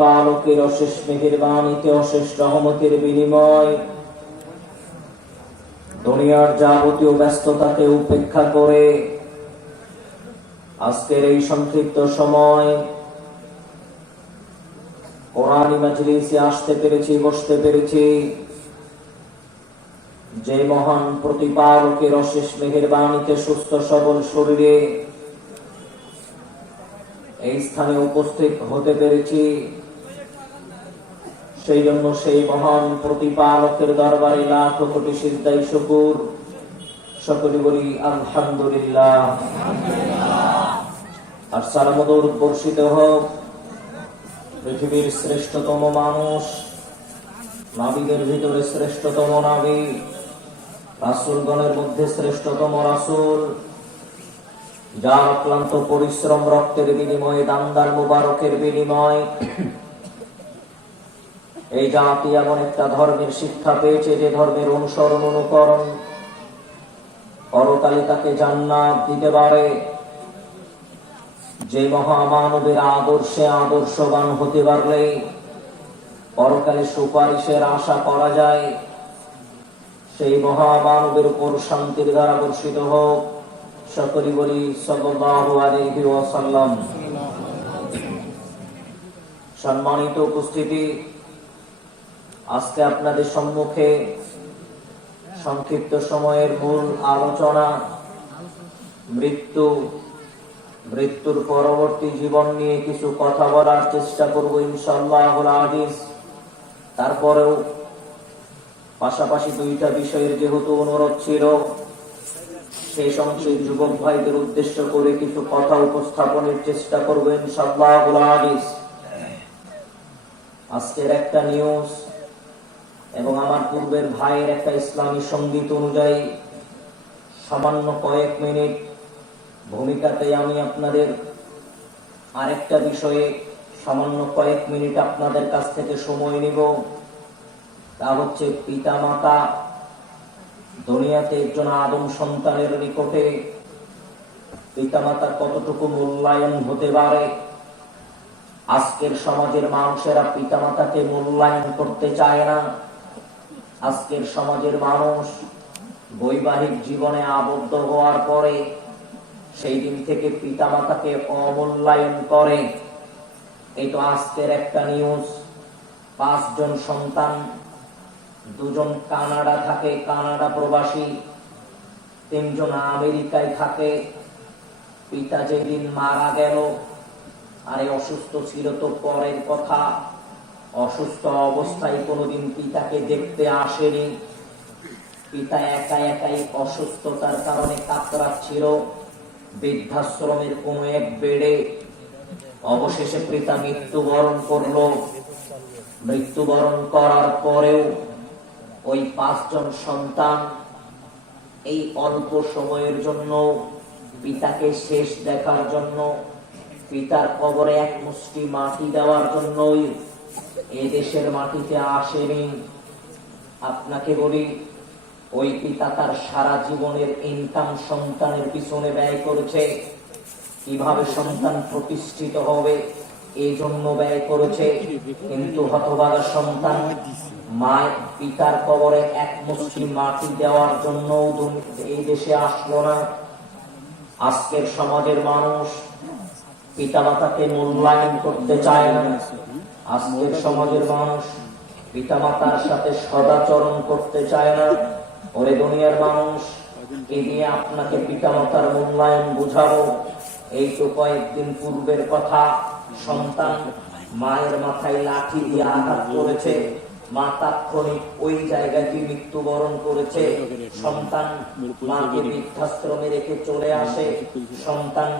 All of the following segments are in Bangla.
প্রতিপালকের অশেষ মেহেরবানিতে অশেষ রহমতের বিনিময় দুনিয়ার যাবতীয় ব্যস্ততাকে উপেক্ষা করে আজকের এই সংক্ষিপ্ত সময় কোরআনী মাজলিসে আসতে পেরেছি, বসতে পেরেছি। যে মহান প্রতিপালকের অশেষ মেহেরবানিতে সুস্থ সবল শরীরে এই স্থানে উপস্থিত হতে পেরেছি, সেই জন্য সেই মহান প্রতিপালকের দরবারে লাখ কোটি সিজদায়ে শুকর। সকলে বলি আলহামদুলিল্লাহ। আর সালাম দরুদ বর্ষিত হোক পৃথিবীর শ্রেষ্ঠতম মানুষ, নবীদের ভিতরে শ্রেষ্ঠতম নবী, রাসূলগণের মধ্যে শ্রেষ্ঠতম রাসূল, যার অক্লান্ত পরিশ্রম রক্তের বিনিময়ে, দান্দার মুবারকের বিনিময় এই জাতি এমন একটা ধর্মের শিক্ষা পেয়েছে, যে ধর্মের অনুসরণ অনুকরণ পরকালে তাকে জান্নাত দিতে পারে। যে মহামানবের আদর্শে আদর্শবান হতে পারলে পরকালে সুপারিশের আশা করা যায়, সেই মহামানবের উপর শান্তির ধারা বর্ষিত হোক। সকলে বলি সাল্লাল্লাহু আলাইহি ওয়াসাল্লাম। সম্মানিত উপস্থিতি, আজকে আপনাদের সম্মুখে সংক্ষিপ্ত সময়ের মূল আলোচনা মৃত্যুর পরবর্তী জীবন নিয়ে কিছু কথা বলার চেষ্টা করব ইনশাআল্লাহুল আজিজ। তারপরেও পাশাপাশি দুইটা বিষয়ের যেহেতু অনুরোধ ছিল, সেই সংখ্যক যুবক ভাইদের উদ্দেশ্য করে কিছু কথা উপস্থাপনের চেষ্টা করব ইনশাআল্লাহুল আজিজ। আজকের একটা নিউজ এবং আমার পূর্বের ভাইয়ের একটা ইসলামী সঙ্গীত অনুযায়ী সামান্য কয়েক মিনিট ভূমিকাতে আমি আপনাদের আরেকটা বিষয়ে সামান্য কয়েক মিনিট আপনাদের কাছ থেকে সময় নিব। তা হচ্ছে পিতা মাতা। দুনিয়াতে একজন আদম সন্তানের নিকটে পিতামাতা কতটুকু মূল্যায়ন হতে পারে। আজকের সমাজের মানুষেরা পিতামাতাকে মূল্যায়ন করতে চায় না। আজকের সমাজের মানুষ বৈবাহিক জীবনে আবদ্ধ হওয়ার পরে সেই দিন থেকে পিতামাতাকে অমূল্যায়ন করে। এই তো আজকের একটা নিউজ। 5 জন সন্তান, 2 জন কানাডা থাকে, কানাডা প্রবাসী, 3 জন আমেরিকায় থাকে। পিতা যেদিন মারা গেল, আরে অসুস্থ ছিল তো পরের কথা, অসুস্থ অবস্থায় কোনোদিন পিতাকে দেখতে আসেনি। পিতা একাই অসুস্থতার কারণে কাতরাচ্ছিল বৃদ্ধাশ্রমের কোনো এক বেডে। অবশেষে পিতা মৃত্যুবরণ করলো। মৃত্যুবরণ করার পরেও ওই 5 জন সন্তান এই অল্প সময়ের জন্য পিতাকে শেষ দেখার জন্য, পিতার কবরে এক মুষ্টি মাটি দেওয়ার জন্যই এ দেশের মাটিতে আসেনি। আপনাকে বলি, ওই পিতা তার সারা জীবনের ইনকাম সন্তানের পিছনে ব্যয় করেছে। কিভাবে সন্তান প্রতিষ্ঠিত হবে এই জন্য ব্যয় করেছে। কিন্তু হতভাগা সন্তান পিতার কবরে এক মুষ্টি মাটি দেওয়ার জন্য এই দেশে আসলো না। আজকের সমাজের মানুষ পিতামাতাকে মূল্যায়ন করতে চায় না। আজকের সমাজের মানুষ পিতামাতার সাথে সদাচরণ করতে চায় না। ওরে দুনিয়ার মানুষ, এই নিয়ে আপনাকে পিতামাতার মূল্যায়ন বুঝাবো। এই তো কয়েকদিন পূর্বের কথা। সন্তান মায়ের মাথায় লাঠি দিয়ে আঘাত করেছে, মা তাৎক্ষণিক ওই জায়গাটি মৃত্যুবরণ করেছে। সন্তান মাকে বৃদ্ধাশ্রমে রেখে চলে আসে। সন্তান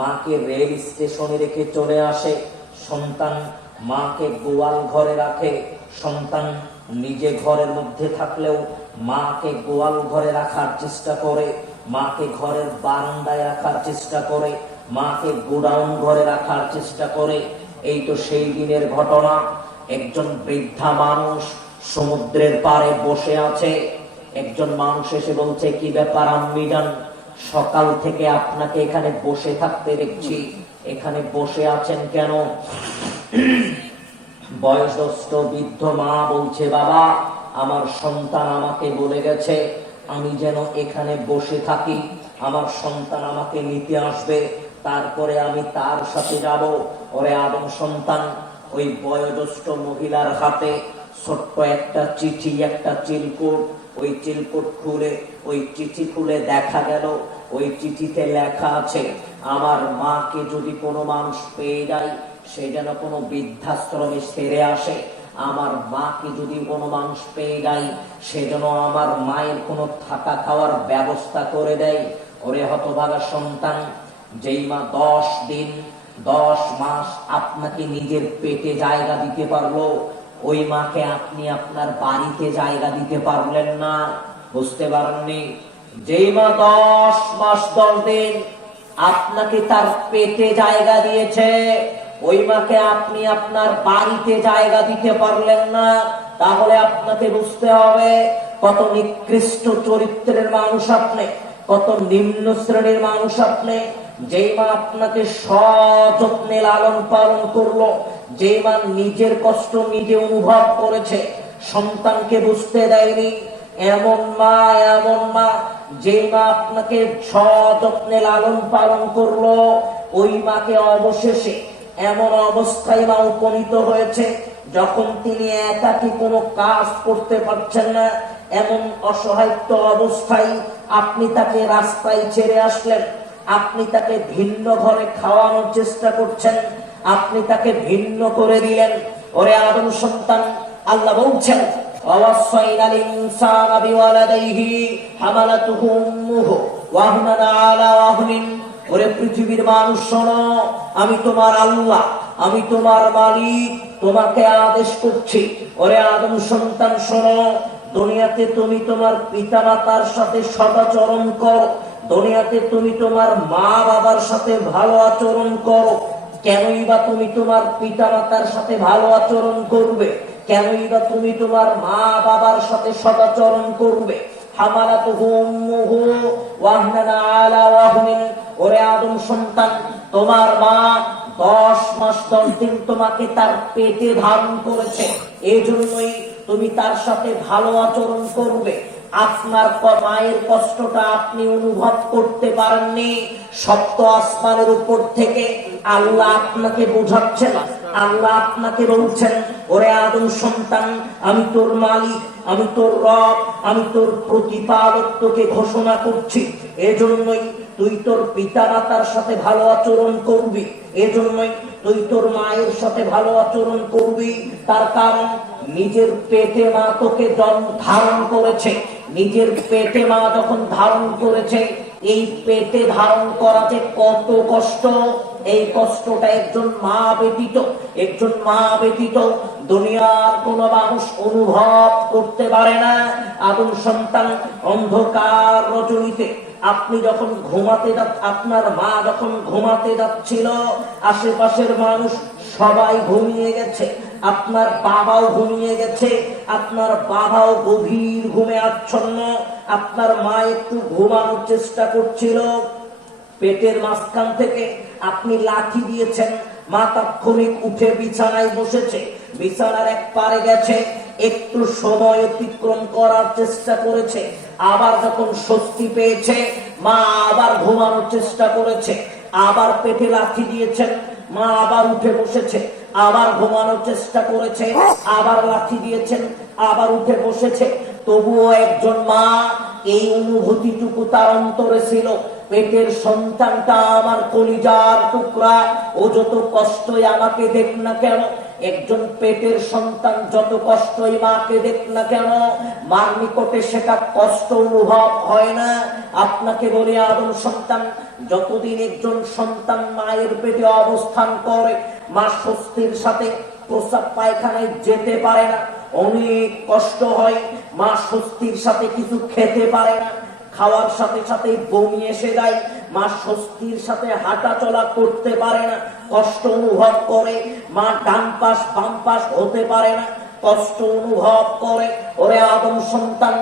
মাকে রেল স্টেশনে রেখে চলে আসে। সন্তান মাকে গোয়াল ঘরে রাখে। সন্তান নিজে ঘরের মধ্যে থাকলেও মাকে গোয়াল ঘরে রাখার চেষ্টা করে, মাকে ঘরের বারান্দায় রাখার চেষ্টা করে, মাকে গোডাউন ঘরে রাখার চেষ্টা করে। এই তো সেই দিনের ঘটনা। একজন বৃদ্ধা মানুষ সমুদ্রের পাড়ে বসে আছে। একজন মানুষ এসে বলছে, কি ব্যাপার আম্মি জান, সকাল থেকে আপনাকে এখানে বসে থাকতে দেখছি, এখানে বসে আছেন কেন? বয়সস্থ বৃদ্ধ মা বলছে, বাবা আমার সন্তান আমাকে বলে গেছে আমি যেন এখানে বসে থাকি, আমার সন্তান আমাকে নিতে আসবে, তারপরে আমি তার সাথে যাব। ওরে আদম সন্তান, ওই বয়োজ্যেষ্ঠ মহিলার হাতে ছোট্ট একটা চিঠি, একটা চিরকুট। ওই চিরকুট খুলে, ওই চিঠি খুলে দেখা গেল ওই চিঠিতে লেখা আছে, আমার মাকে যদি কোনো মানুষ পেয়ে যায় সে যেন কোনো বৃদ্ধাশ্রমে সেরে আসে। আমার মাকে যদি কোনো মানুষ পেয়ে যায় সে যেন আমার মায়ের কোনো থাকা খাওয়ার ব্যবস্থা করে দেয়। ওরে হতভাগা সন্তান, যেই মা 10 দিন 10 মাস আপনাকে নিজের পেটে জায়গা দিতে পারলো, ওই মাকে আপনি আপনার বাড়িতে জায়গা দিতে পারলেন না। বুঝতে পারেননি? যেই মা 10 মাস 10 দিন আপনাকে তার পেটে জায়গা দিয়েছে, ওই মাকে আপনি আপনার বাড়িতে জায়গা দিতে পারলেন না। তাহলে আপনাকে বুঝতে হবে কত নিকৃষ্ট চরিত্রের মানুষ আপনি, কত নিম্ন শ্রেণীর মানুষ আপনি। যেই মা আপনাকে সযত্নে লালন পালন করলো, যেই মা নিজের কষ্ট নিজে অনুভব করেছে, সন্তানকে বুঝতে দেয়নি, এমন মা যেই মা আপনাকে সযত্নে লালন পালন করলো, ওই মাকে অবশেষে এমন অবস্থায় মা উপনীত হয়েছে যখন তিনি একাকী কোনো কাজ করতে পারছেন না, এমন অসহায়ত্ব অবস্থায় আপনি তাকে রাস্তায় ছেড়ে আসলেন, আপনি তাকে ভিন্ন ঘরে খাওয়ানোর চেষ্টা করছেন, আপনি তাকে ভিন্ন করে দিলেন। ওরে আদম সন্তান, আল্লাহ বলছেন, ওয়াসাইনাল ইনসানা বিওয়ালাদাইহি হামালাতুহু উম্মুহু ওয়াহনান আলা ওয়াহনিন। ওরে পৃথিবীর মানুষ শোনো, আমি তোমার আল্লাহ, আমি তোমার মালিক, তোমাকে আদেশ করছি। ওরে আদম সন্তান শোনো, দুনিয়াতে তুমি তোমার পিতামাতার সাথে সদাচরণ করো, দুনিয়াতে তুমি তোমার মা বাবার সাথে ভালো আচরণ করো। কেনই বা তুমি তোমার পিতামাতার সাথে ভালো আচরণ করবে? কেনই বা তুমি তোমার মা বাবার সাথে সদাচরণ করবে? হামালাতুহু উম্মুহু ওয়াহনান আলা ওয়াহনিন। ওরে আদম সন্তান, তোমার মা 10 মাস 10 দিন তোমাকে তার পেটে ধারণ করেছে, এই জন্যই তুমি তার সাথে ভালো আচরণ করবে। আপনার মায়ের কষ্টটা আপনি অনুভব করতে পারেননি, সপ্ত আসমানের উপর থেকে আল্লাহ আপনাকে বোঝাচ্ছেন, আল্লাহ আপনাকে বলছেন, ওরে আদম সন্তান, আমি তোর মালিক, আমি তোর রব, আমি তোর প্রতিপালক তোকে ঘোষণা করছি। এজন্যই তুই তোর পিতা মাতার সাথে ভালো আচরণ করবি, এজন্যই তুই তোর মায়ের সাথে ভালো আচরণ করবি। তার কারণ নিজের পেটে মা তোকে ধারণ করেছে, নিজের পেটে মা যখন ধারণ করেছে, এই পেটে ধারণ করা যে কত কষ্ট, এই কষ্টটা একজন মা ব্যতীত দুনিয়ার কোন মানুষ অনুভব করতে পারে না। আদম সন্তান, অন্ধকার রজনীতে আপনি যখন ঘুমাতে আপনার মা যখন ঘুমাতে যাচ্ছিল, আশেপাশের মানুষ সবাই ঘুমিয়ে গেছে, আপনার বাবাও ঘুমিয়ে গেছে, আপনার বাবাও গভীর ঘুমে আচ্ছন্ন, আপনার মা একটু ঘুমানোর চেষ্টা করছিল, পেটের মাঝখান থেকে আপনি লাঠি দিয়েছেন, মা তাৎক্ষণিক উঠে বিছানায় বসেছে, বিছানার এক পারে গেছে, একটু সময় অতিক্রম করার চেষ্টা করেছে, আবার যখন স্বস্তি পেয়েছে মা আবার ঘুমানোর চেষ্টা করেছে, আবার পেটে লাঠি দিয়েছেন, মা আবার উঠে বসেছে, আবার ঘুমানোর চেষ্টা করেছে, আবার লাঠি দিয়েছেন, আবার উঠে বসেছে। তবুও একজন মা, এই অনুভূতিটুকু তার অন্তরে ছিল, পেটের সন্তানটা আমার কলিজার টুকরা, ও যত কষ্টই আমাকে দেখ না কেন, একজন পেটের সন্তান যত কষ্টই মাকে দেখ না কেন, মার নিকটে সেটা কষ্ট অনুভব হয় না। আপনাকে বলি আদম সন্তান, যতদিন একজন সন্তান মায়ের পেটে অবস্থান করে, মা স্বস্তির সাথে প্রস্রাব পায়খানায় যেতে পারে না, অনেক কষ্ট হয়, মা স্বস্তির সাথে কিছু খেতে পারে না, খাওয়ার সাথে সাথে বমি এসে যায়, মা স্বস্তির সাথে হাঁটা চলা করতে পারে না, কষ্ট অনুভব করে, মা ডান পাশ বাম পাশ হতে পারে না, কষ্ট অনুভব করে। ওরে আদম সন্তান,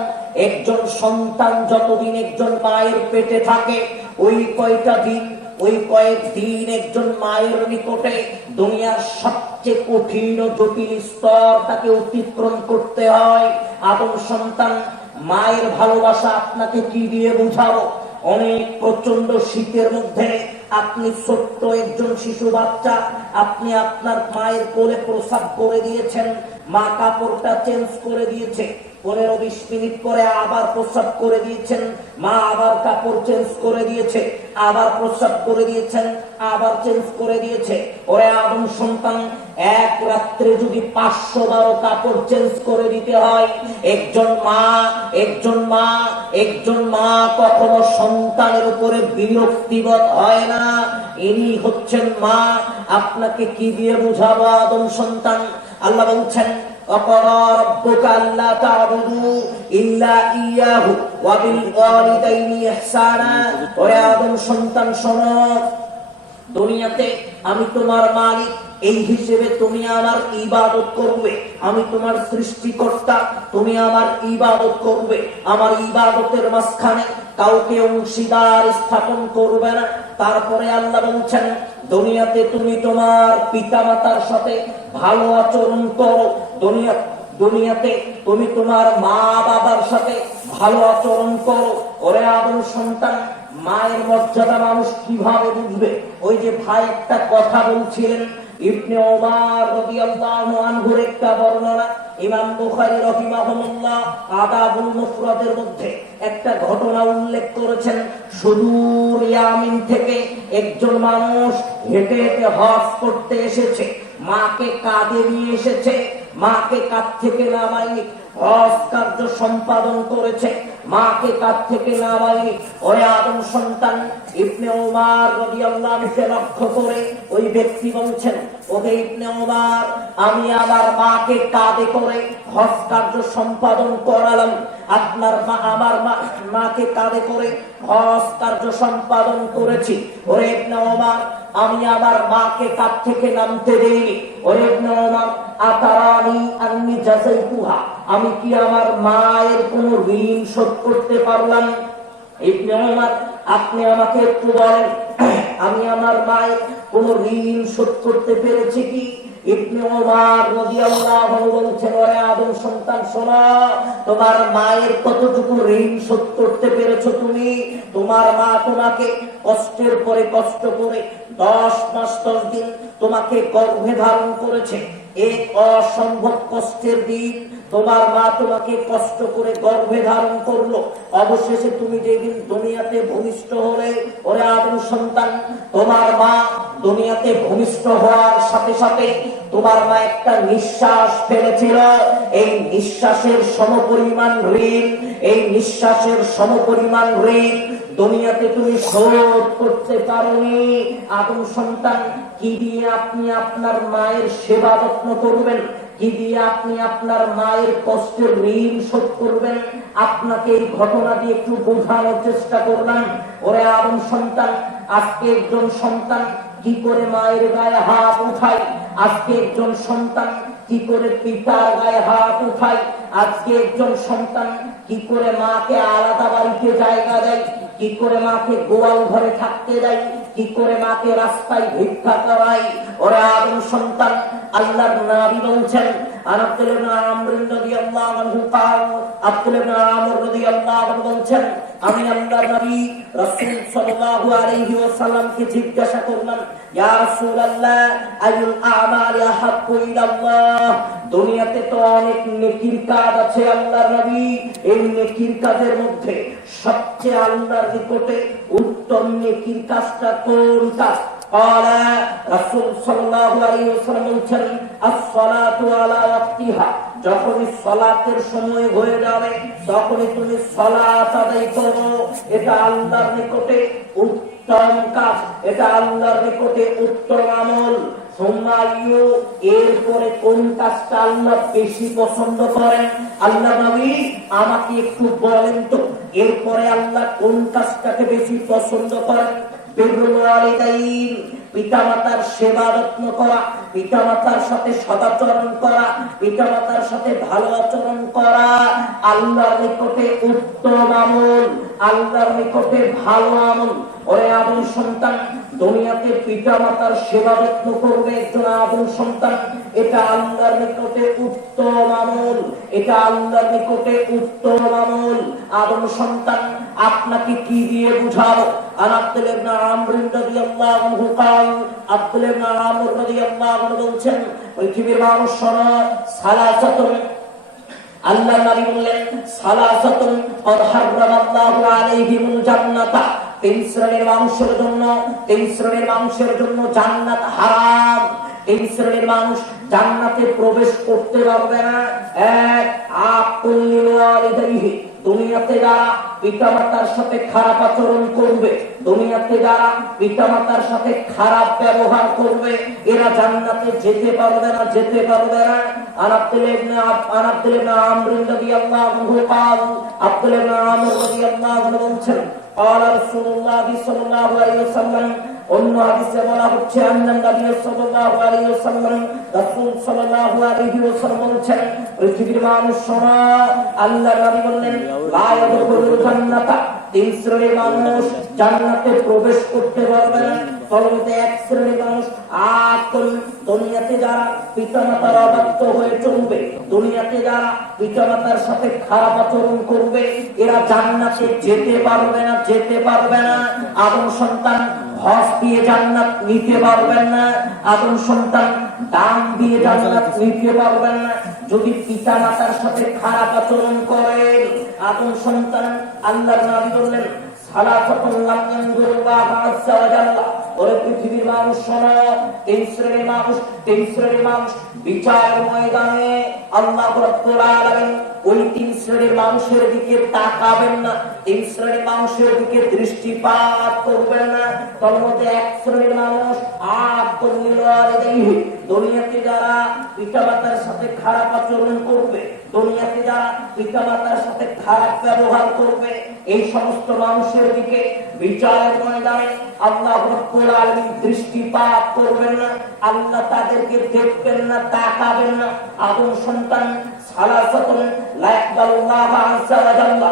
একজন সন্তান যতদিন একজন মায়ের পেটে থাকে, ওই কয়েকদিন একজন মায়ের নিকটে দুনিয়ার সবচেয়ে সবচেয়ে কঠিন ও জটিল স্তর তাকে অতিক্রম করতে হয়। আদম সন্তান, মায়ের ভালোবাসা আপনাকে কি দিয়ে বুঝাবো? অনেক প্রচন্ড শীতের মধ্যে আপনি ছোট্ট একজন শিশু বাচ্চা, আপনি আপনার মায়ের কোলে প্রসাব করে দিয়েছেন, মা কাপড়টা চেঞ্জ করে দিয়েছে, 15-20 মিনিট পরে আবার প্রস্রাব করে দিয়েছেন, মা আবার কাপড় চেঞ্জ করে দিয়েছে, আবার প্রস্রাব করে দিয়েছেন, আবার চেঞ্জ করে দিয়েছে। ওরে আদম সন্তান, এক রাত্রে যদি 512 কাপড় চেঞ্জ করে দিতে হয়, একজন মা কখনো সন্তানের উপরে বিরক্তিবোধ হয় না। ইনি হচ্ছেন মা। আপনাকে কি দিয়ে বুঝাবো আদম সন্তান? আল্লাহ বলছেন, وَقَضَى رَبُّكَ أَلَّا تَعْبُدُوا إِلَّا إِيَّاهُ وَبِالْوَالِدَيْنِ إِحْسَانًا। ওরে আদম সন্তান শোনো, দুনিয়াতে আমি তোমার মালিক, এই হিসেবে তুমি আমার ইবাদত করবে। আমি তোমার সৃষ্টিকর্তা, তুমি আমার ইবাদত করবে। আমার ইবাদতের মাঝখানে কাউকে অংশীদার স্থাপন করবে না। তারপরে আল্লাহ বলছেন, দুনিয়াতে তুমি তোমার পিতামাতার সাথে ভালো আচরণ করো। দুনিয়াতে তুমি তোমার মা বাবার সাথে ভালো আচরণ করো। ওরে আদম সন্তান, মায়ের মর্যাদা মানুষ কিভাবে বুঝবে? ওই যে ভাই একটা কথা বলছিলেন, ইবনে ওমর রাদিয়াল্লাহু আনহুর একটা বর্ণনা, ইমাম বুখারী রাহিমাহুল্লাহ আদাবুল মুফরাদের মধ্যে একটা ঘটনা উল্লেখ করেছেন। সুদূর ইয়ামিন থেকে একজন মানুষ হেঁটে হেঁটে হজ করতে এসেছে, মাকে কাঁধে নিয়ে এসেছে, মাকে কাঁধ থেকে নামায়নি, হজ কার্য সম্পাদন করেছে, মাকে কাঁধ থেকে নামায়নি। ওই আদম সন্তান ইবনে ওমর রাদিয়াল্লাহু আনহুকে লক্ষ্য করে ওই ব্যক্তি বলছেন, ওহে ইবনে ওমর, আমি আমার মাকে কাঁধে করে হজ কার্য সম্পাদন করালাম, আপনার মা আমার মাকে কাঁধে করে হজ কার্য সম্পাদন করেছি। ওরে ইবনে ওমর, আমি আমার মাকে কাঁধ থেকে নামতে দেইনি। ওরে ইবনে ওমর, আতারানি আন্নি জাযাইতুহা, আমি কি আমার মায়ের কোন ঋণ শোধ করতে পারলাম? ইবনে ওমর, আপনি আমাকে একটু বলেন, আমি আমার মায়ের কোন ঋণ শোধ করতে পেরেছি কি? ইবনে ওমর রাদিয়াল্লাহু আনহু বলছেন, ওরে আদম সন্তান শোনো, তোমার মায়ের কতটুকু ঋণ শোধ করতে পেরেছো তুমি? তোমার মা তোমাকে কষ্টের পরে কষ্ট করে 10 মাস 10 দিন তোমাকে গর্ভে ধারণ করেছে। এক অসম্ভব কষ্টের দিন তোমার মা তোমাকে কষ্ট করে গর্ভে ধারণ করলো। অবশেষে তুমি যেদিন দুনিয়াতে ভূমিষ্ঠ হলে, ওরে আদম সন্তান, তোমার মা দুনিয়াতে ভূমিষ্ঠ হওয়ার সাথে সাথে তোমার মা একটা নিঃশ্বাস ফেলেছিল। এই নিঃশ্বাসের সমপরিমাণ ঋণ, এই নিঃশ্বাসের সমপরিমাণ ঋণ দুনিয়াতে তুমি শোধ করতে পারোনি। আদম সন্তান, কি দিয়ে আপনি আপনার মায়ের সেবা যত্ন করবেন? কি দিয়ে আপনি আপনার মায়ের কষ্টের ঋণ শোধ করবেন? আপনাকে এই ঘটনা দিয়ে একটু বোঝানোর চেষ্টা করলাম। ওরে আদম সন্তান, আজকে একজন সন্তান কি করে মায়ের গায়ে হাত উঠায়, আজকে একজন সন্তান কি করে পিতার গায়ে হাত উঠায়, আজকে একজন সন্তান কি করে মাকে আলাদা বাড়িতে জায়গা দেয়, কি করে মাকে গোয়াল ঘরে থাকতে দেয়, কি করে মাকে রাস্তায় ভিক্ষা করায়। ওরে আদম সন্তান, আল্লাহর নবী বলছেন, আব্দুল্লাহ ইবনে আমর রাদিয়াল্লাহু আনহু আব্দুল্লাহ ইবনে আমর রাদিয়াল্লাহু আনহু বলছেন, আমি আল্লাহর নবী রাসূল সাল্লাল্লাহু আলাইহি ওয়াসাল্লামকে জিজ্ঞাসা করলাম, ইয়া রাসূলুল্লাহ, আইয়ুল আমালি আহাব্বু ইলাল্লাহ? দুনিয়াতে তো অনেক নেকির কাজ আছে আল্লাহর নবী, এই নেকির কাজের মধ্যে সবচেয়ে আল্লাহর নিকটে উত্তম নেকির কাজটা কোনটা? রাসূল সাল্লাল্লাহু আলাইহি ওয়াসাল্লাম বলেছেন, আস-সালাতু আলা ওয়াক্তিহা, যখনই সালাতের সময় হয়ে যাবে তখনই তুমি সালাত আদায় করো। এটা আল্লাহর নিকটে উত্তম কাজ, এটা আল্লাহর নিকটে উত্তম আমল। এরপরে কোন কাজটা আল্লাহ বেশি পছন্দ করেন? আল্লাহ নবী আমাকে একটু বলেন তো, এরপরে আল্লাহ কোন কাজটাকে বেশি পছন্দ করেন? পিতামাতার সেবা যত্ন করা, পিতামাতার সাথে সদাচরণ করা, পিতামাতার সাথে ভালো আচরণ করা আল্লাহর নিকটে উত্তম আমল, আল্লাহর নিকটে ভালো আমল। ওরে আদম সন্তান, দুনিয়াতে পিতা মাতার সেবা যত্ন করবে একজন আদম সন্তান, এটা আল্লাহর নিকটে উত্তম আমল, এটা আল্লাহর নিকটে উত্তম আমল। আদম সন্তান আপনাকে কি দিয়ে বুঝাবো? আব্দুল্লাহ ইবনে আমর রাদিয়াল্লাহু আনহু قال আব্দুল্লাহ ইবনে আমর রাদিয়াল্লাহু আনহু বলছেন, পৃথিবীর মানুষ শোনো, সালাসাতুন, আল্লাহর নবী বললেন, সালাসাতুন ক্বাদ হারামাল্লাহু আলাইহিমুল জান্নাতা, তিন শ্রেণীর মানুষের জন্য জান্নাত হারাম। এই শ্রেণীর মানুষ জান্নাতে প্রবেশ করতে পারবে না। এক, আকুল্লিল ওয়ালিদাইহি, দুনিয়াতে যারা পিতামাতার সাথে খারাপ আচরণ করবে, দুনিয়াতে যারা পিতামাতার সাথে খারাপ ব্যবহার করবে, এরা জান্নাতে যেতে পারবে না। আব্দুল্লাহ ইবনে আমর রাদিয়াল্লাহু আনহু قال আব্দুল্লাহ ইবনে আমর রাদিয়াল্লাহু আনহু বলছেন, قال رسول الله صلى الله عليه وسلم, অন্য হাদিসে বলা হচ্ছে আন্নান নবী সাল্লাল্লাহু আলাইহি ওয়াসাল্লাম, রাসূল সাল্লাল্লাহু আলাইহি ওয়াসাল্লাম বলেছেন, পৃথিবীর মানুষ শোনো, আল্লাহর নবী বললেন, লা ইয়াদখুলুল জান্নাতা, তিন শ্রেণীর মানুষ জান্নাতে প্রবেশ করতে পারবে না। ফলতে এক শ্রেণীর মানুষ আকুল, দুনিয়াতে যারা পিতামাতার অবাধ্য হয়ে চলবে, দুনিয়াতে যারা পিতামাতার সাথে খারাপ আচরণ করবে, এরা জান্নাতে যেতে পারবে না। আদম সন্তান হজ দিয়ে জান্নাত নিতে পারবেন না, আদম সন্তান দান দিয়ে জান্নাত নিতে পারবেন না। যদি পিতা মাতার সাথে খারাপ আচরণ করেন, আদম সন্তান, আল্লাহর নবী বললেন, সালাসাতুন লাম ইয়ানজুরুল্লাহু আযজা ওয়া জাল্লা, ওরে পৃথিবীর মানুষ শোনো, তিন শ্রেণীর মানুষ বিচারের ময়দানে আল্লাহ রাব্বুল আলামিন ওই তিন শ্রেণীর মানুষের দিকে তাকাবেন না, তিন শ্রেণীর মানুষের দিকে দৃষ্টিপাত করবেন না। তার মধ্যে এক শ্রেণীর মানুষ আকুল্লিল ওয়ালিদাইহি, দুনিয়াতে যারা পিতামাতার সাথে খারাপ আচরণ করবে, দুনিয়াতে যারা পিতামাতার সাথে খারাপ ব্যবহার করবে, এই সমস্ত মানুষের দিকে বিচারের ময়দানে আল্লাহ রাব্বুল আলামিন দৃষ্টিপাত করবেন না, আল্লাহ তাদেরকে দেখবেন না, তাকাবেন না। আদম সন্তান সালাসাতুন লা ইয়াকবালুল্লাহু আযজা ওয়া জাল্লা,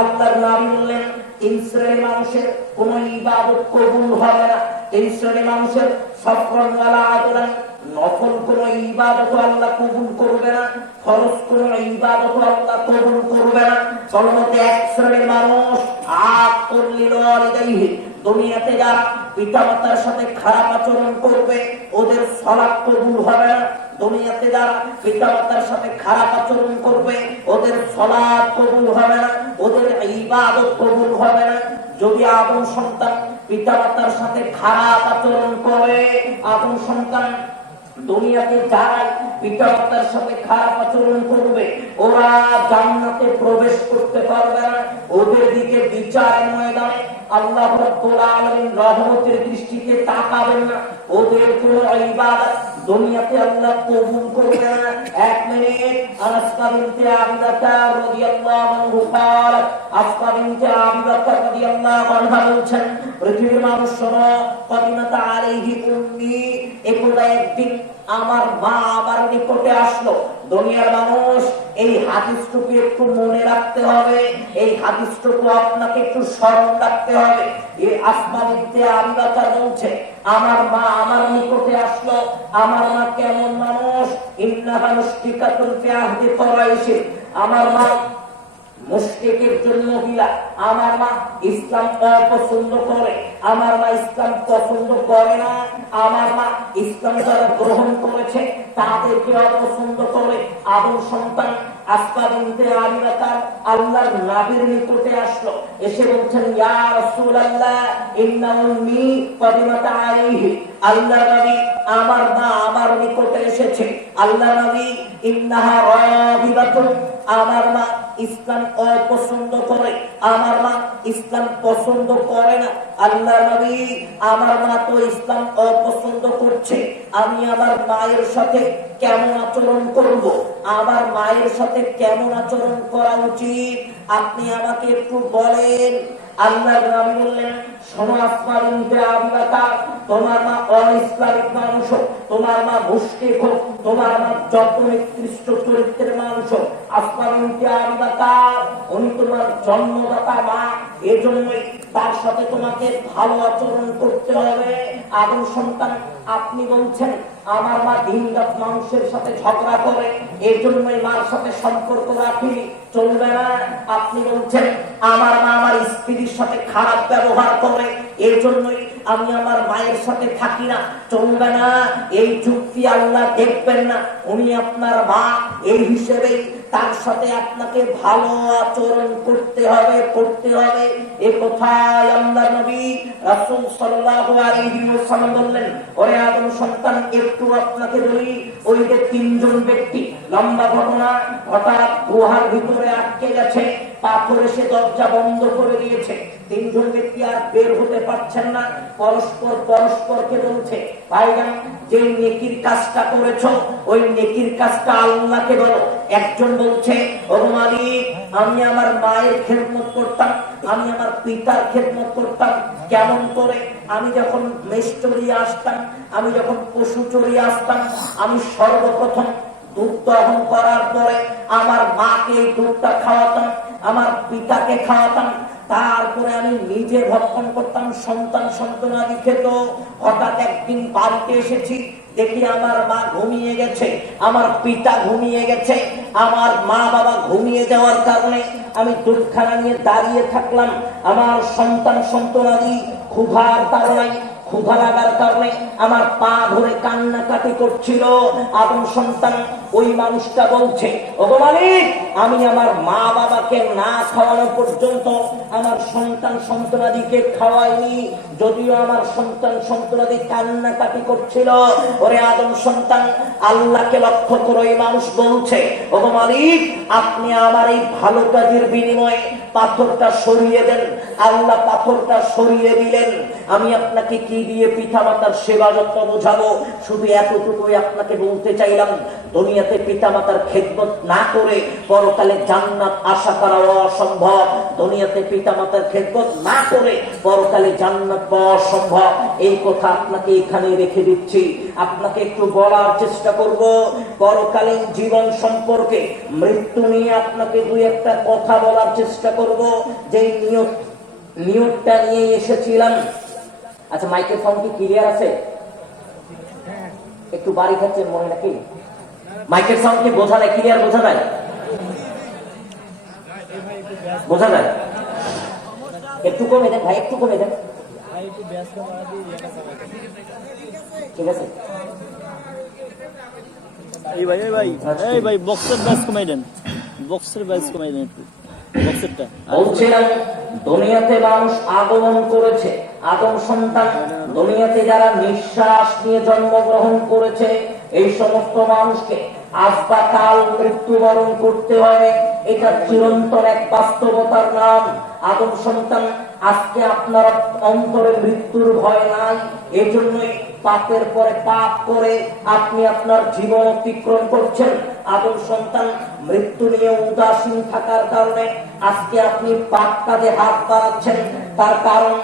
আল্লাহর নবী বললেন, তিন শ্রেণীর মানুষের কোন ইবাদত কবুল হবে না। তিন শ্রেণীর মানুষের সফরন ওয়ালা আদলান, নফল কোন ইবাদত আল্লাহ কবুল করবে না, ফরজ কোন ইবাদত আল্লাহ কবুল করবে না। ফলতে এক শ্রেণীর মানুষ আকুল্লিল ওয়ালিদাইহি, দুনিয়াতে যারা পিতামাতার সাথে খারাপ আচরণ করবে, ওদের সালাত কবুল হবে না। দুনিয়াতে যারা পিতামাতার সাথে খারাপ আচরণ করবে, ওদের সালাত কবুল হবে না, ওদের ইবাদত কবুল হবে না। যদি আদম সন্তান পিতামাতার সাথে খারাপ আচরণ করে, আদম সন্তান দুনিয়াতে যারা পিতামাতার সাথে খারাপ আচরণ করবে, ওরা জান্নাতে প্রবেশ করতে পারবে না। ওদের দিকে বিচারের ময়দানে আল্লাহ রাব্বুল আলামিন রহমতের দৃষ্টিতে তাকাবেন না, ওদের কোনো ইবাদত দুনিয়াতে আল্লাহ কবুল করবে না। এক মিনিট, আনাসা বিনতে আবি বকর রাদিয়াল্লাহু আনহু قال, আসমা বিনতে আবি বকর রাদিয়াল্লাহু আনহা বলছেন, পৃথিবীর মানুষ শোনো, কদিমাত আলাইহি উম্মি, একদিন আমার মা আমার নিকটে আসলো। দুনিয়ার মানুষ, এই হাদিসটুকু একটু মনে রাখতে হবে, এই হাদিসটুকু আপনাকে একটু স্মরণ রাখতে হবে। এই আসমা বিনতে আবি বকর বলছে, আমার মা আমার নিকটে আসলো। আমার মা কেমন মানুষ? ইন্নাহা মুশরিকাতুন ফি আহদি কুরাইশ, আমার মা মুশরিকের জন্য মহিলা। আমার মা ইসলাম অপছন্দ করে, আমার মা ইসলাম পছন্দ করে না। আমার মা ইসলাম যারা গ্রহণ করেছে তাদেরকে অপছন্দ করে। আদম সন্তান আসমা বিনতে আবি বকর আল্লাহর নবীর নিকটে আসলো, এসে বলছেন, ইয়া রাসূলুল্লাহ ইন্না উম্মি কদিমাত আলাইহি, আল্লাহর নবী আমার মা আমার নিকটে এসেছে। আল্লাহর নবী, ইন্নাহা রাগিবাতুন, আমার মা ইসলাম অপছন্দ করে, আমার মা ইসলাম পছন্দ করে না। আল্লাহর নবী, আমার মা তো ইসলাম অপছন্দ করছে, আমি আমার মায়ের সাথে কেমন আচরণ করব? আমার মায়ের সাথে কেমন আচরণ করা উচিত আপনি আমাকে একটু বলেন। আল্লাহর নবী বললেন, শোনো আসমা বিনতে আবি বকর, তোমার মা অইসলামিক মানুষ হোক, তোমার মা মুশরিক হোক, তোমার মা যত নিকৃষ্ট চরিত্রের মানুষ হোক, আসমা বিনতে আবি বকর উনি তোমার জন্মদাতা মা, এজন্যই তার সাথে তোমাকে ভালো আচরণ করতে হবে। আদম সন্তান, আপনি বলছেন আমার মা দিনরাত মানুষের সাথে ঝগড়া করে, এই জন্যই মার সাথে সম্পর্ক রাখি, চলবে না। আপনি বলছেন আমার মা আমার স্ত্রীর সাথে খারাপ ব্যবহার করে, এই জন্যই আমি আমার মায়ের সাথে থাকি না, চলবে না। এই যুক্তি আল্লাহ দেখবেন না। উনি আপনার মা, এই হিসেবেই তার সাথে আপনাকে ভালো আচরণ করতে হবে, করতে হবে। এ কথাই আল্লাহর নবী রাসূল সাল্লাল্লাহু আলাইহি ওয়াসাল্লাম বললেন, ওরে আদম সন্তান, একটু আপনাকে বলি, ওই যে তিনজন ব্যক্তি, লম্বা ঘটনা, হঠাৎ গুহার ভিতরে আটকে গেছে, পাথর এসে দরজা বন্ধ করে দিয়েছে, তিনজন ব্যক্তি আর বের হতে পারছেন না। পরস্পরকে বলছে, ভাইজান, যে নেকির কাজটা করেছো ওই নেকির কাজটা আল্লাহকে বলো। একজন বলছে, ও মালিক, আমি আমার মায়ের খেদমত করতাম, আমি আমার পিতার খেদমত করতাম। কেমন করে? আমি যখন মেষ চড়িয়ে আসতাম, আমি যখন পশু চড়িয়ে আসতাম, আমি সর্বপ্রথম দুধ দহন করার পরে আমার মাকে দুধটা খাওয়াতাম, আমার পিতাকে খাওয়াতাম, তারপরে আমি নিজে ভক্ষণ করতাম, সন্তানাদি খেত। হঠাৎ একদিন বাড়িতে এসেছি, দেখি আমার মা ঘুমিয়ে গেছে, আমার পিতা ঘুমিয়ে গেছে। আমার মা বাবা ঘুমিয়ে যাওয়ার কারণে আমি দুধখানা নিয়ে দাঁড়িয়ে থাকলাম। আমার সন্তানাদি ক্ষুধার তাড়নায়, ক্ষুধা লাগার কারণে আমার পা ধরে কান্নাকাটি করছিল। আদম সন্তান, ওই মানুষটা বলছে, ওগো মালিক, আমি আমার মা বাবাকে না খাওয়ানো পর্যন্ত আমার সন্তানাদিকে খাওয়াইনি, যদিও আমার সন্তানাদি কান্নাকাটি করছিল। ওরে আদম সন্তান, আল্লাহকে লক্ষ্য করে ওই মানুষ বলছে, ওগো মালিক, আপনি আমার এই ভালো কাজের বিনিময়ে পাথরটা সরিয়ে দেন। আল্লাহ পাথরটা সরিয়ে দিলেন। আমি আপনাকে কি দিয়ে পিতা মাতার সেবা যত্ন বোঝাবো? শুধু এতটুকুই আপনাকে বলতে চাইলাম, দুনিয়াতে পিতা মাতার খেদমত না করে পরকালে জান্নাত আশা করা অসম্ভব। দুনিয়াতে পিতা মাতার খেদমত না করে পরকালে জান্নাত পাওয়া অসম্ভব। এই কথা আপনাকে এখানে রেখে দিচ্ছি। আপনাকে একটু বলার চেষ্টা করব পরকালীন জীবন সম্পর্কে, মৃত্যু নিয়ে আপনাকে দুই একটা কথা বলার চেষ্টা করব, যে নিয়তটা নিয়ে এসেছিলাম। আচ্ছা, মাইকের সাউন্ড কি ক্লিয়ার আছে? একটু বাড়ি খাচ্ছেন মনে নাকি? মাইকের সাউন্ড কি বোঝা যায়? ক্লিয়ার বোঝা যায়? বোঝা যায়? একটু কমে দেন ভাই, একটু কমে দেন। ঠিক আছে। এই ভাই বক্সের ব্যাস কমাই দেন, বক্সের ব্যাস কমাই দেন একটু, বক্সেরটা। বলছিলাম, দুনিয়াতে মানুষ আগমন করেছে, আদম সন্তান, দুনিয়াতে যারা নিঃশ্বাস নিয়ে জন্মগ্রহণ করেছে, এই সমস্ত মানুষকে আজ বা কাল মৃত্যুবরণ করতে হবে। এটা চিরন্তন এক বাস্তবতার নাম। আদম সন্তান, আজকে আপনার অন্তরে মৃত্যুর ভয় নাই, এজন্যই পাপের পরে পাপ করে আপনি আপনার জীবন অতিক্রম করছেন। আদম সন্তান, মৃত্যু নিয়ে উদাসীন থাকার কারণে আজকে আপনি পাপ কাজে হাত বাড়াচ্ছেন। তার কারণ,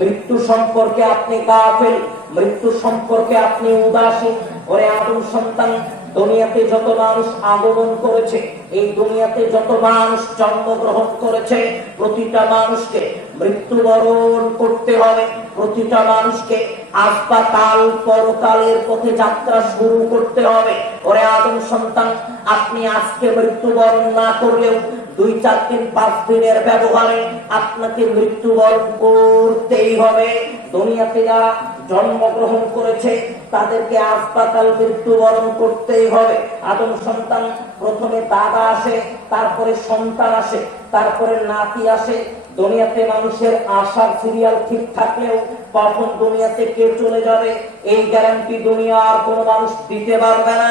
মৃত্যু সম্পর্কে আপনি গাফিল, মৃত্যু সম্পর্কে আপনি উদাসীন। ওরে আদম সন্তান, দুনিয়াতে যত মানুষ আগমন করেছে, এই দুনিয়াতে যত মানুষ জন্মগ্রহণ করেছে, প্রতিটা মানুষকে মৃত্যুবরণ করতে হবে। প্রতিটা মানুষকে আজ বা কাল পরকালের পথে যাত্রা শুরু করতে হবে। ওরে আদম সন্তান, আপনি আজকে মৃত্যুবরণ না করলেও 2, 4 দিন 5 দিনের ব্যবহারে আপনাকে মৃত্যুবরণ করতেই হবে। দুনিয়াতে যারা জন্মগ্রহণ করেছে তাদেরকে আসপাতাল মৃত্যুবরণ করতেই হবে। আদম সন্তান, প্রথমে দাদা আসে, তারপরে সন্তান আসে, তারপরে নাতি আসে। দুনিয়াতে মানুষের আশার সিরিয়াল ঠিক থাকলেও কখন দুনিয়াতে কে চলে যাবে এই গ্যারান্টি দুনিয়ার কোনো মানুষ দিতে পারবে না।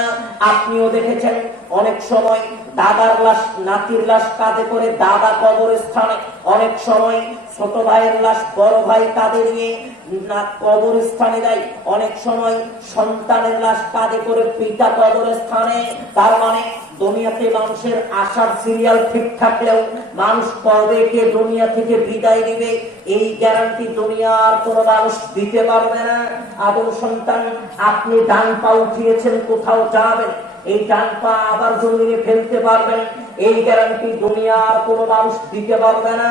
আপনিও দেখেছেন অনেক সময় দাদার লাশ, নাতির লাশ কাঁধে করে দাদা কবরস্থানে, অনেক সময় ছোট ভাইয়ের লাশ বড় ভাই কাঁধে নিয়ে না কবরস্থানে যায়। অনেক সময় সন্তানের লাশ কাঁধে করে পিতা কবরস্থানে, তার মানে দুনিয়াতে মানুষের আসার সিরিয়াল ঠিক থাকলেও মানুষ কবে কে দুনিয়া থেকে বিদায় দিবে এই গ্যারান্টি দুনিয়ার কোন মানুষ দিতে পারবে না। আদম সন্তান, আপনি ডান পা উঠিয়েছেন, কোথাও যাবেন, এই ডান পা আবার জমিনে ফেলতে পারবেন এই গ্যারান্টি দুনিয়ার কোন মানুষ দিতে পারবে না।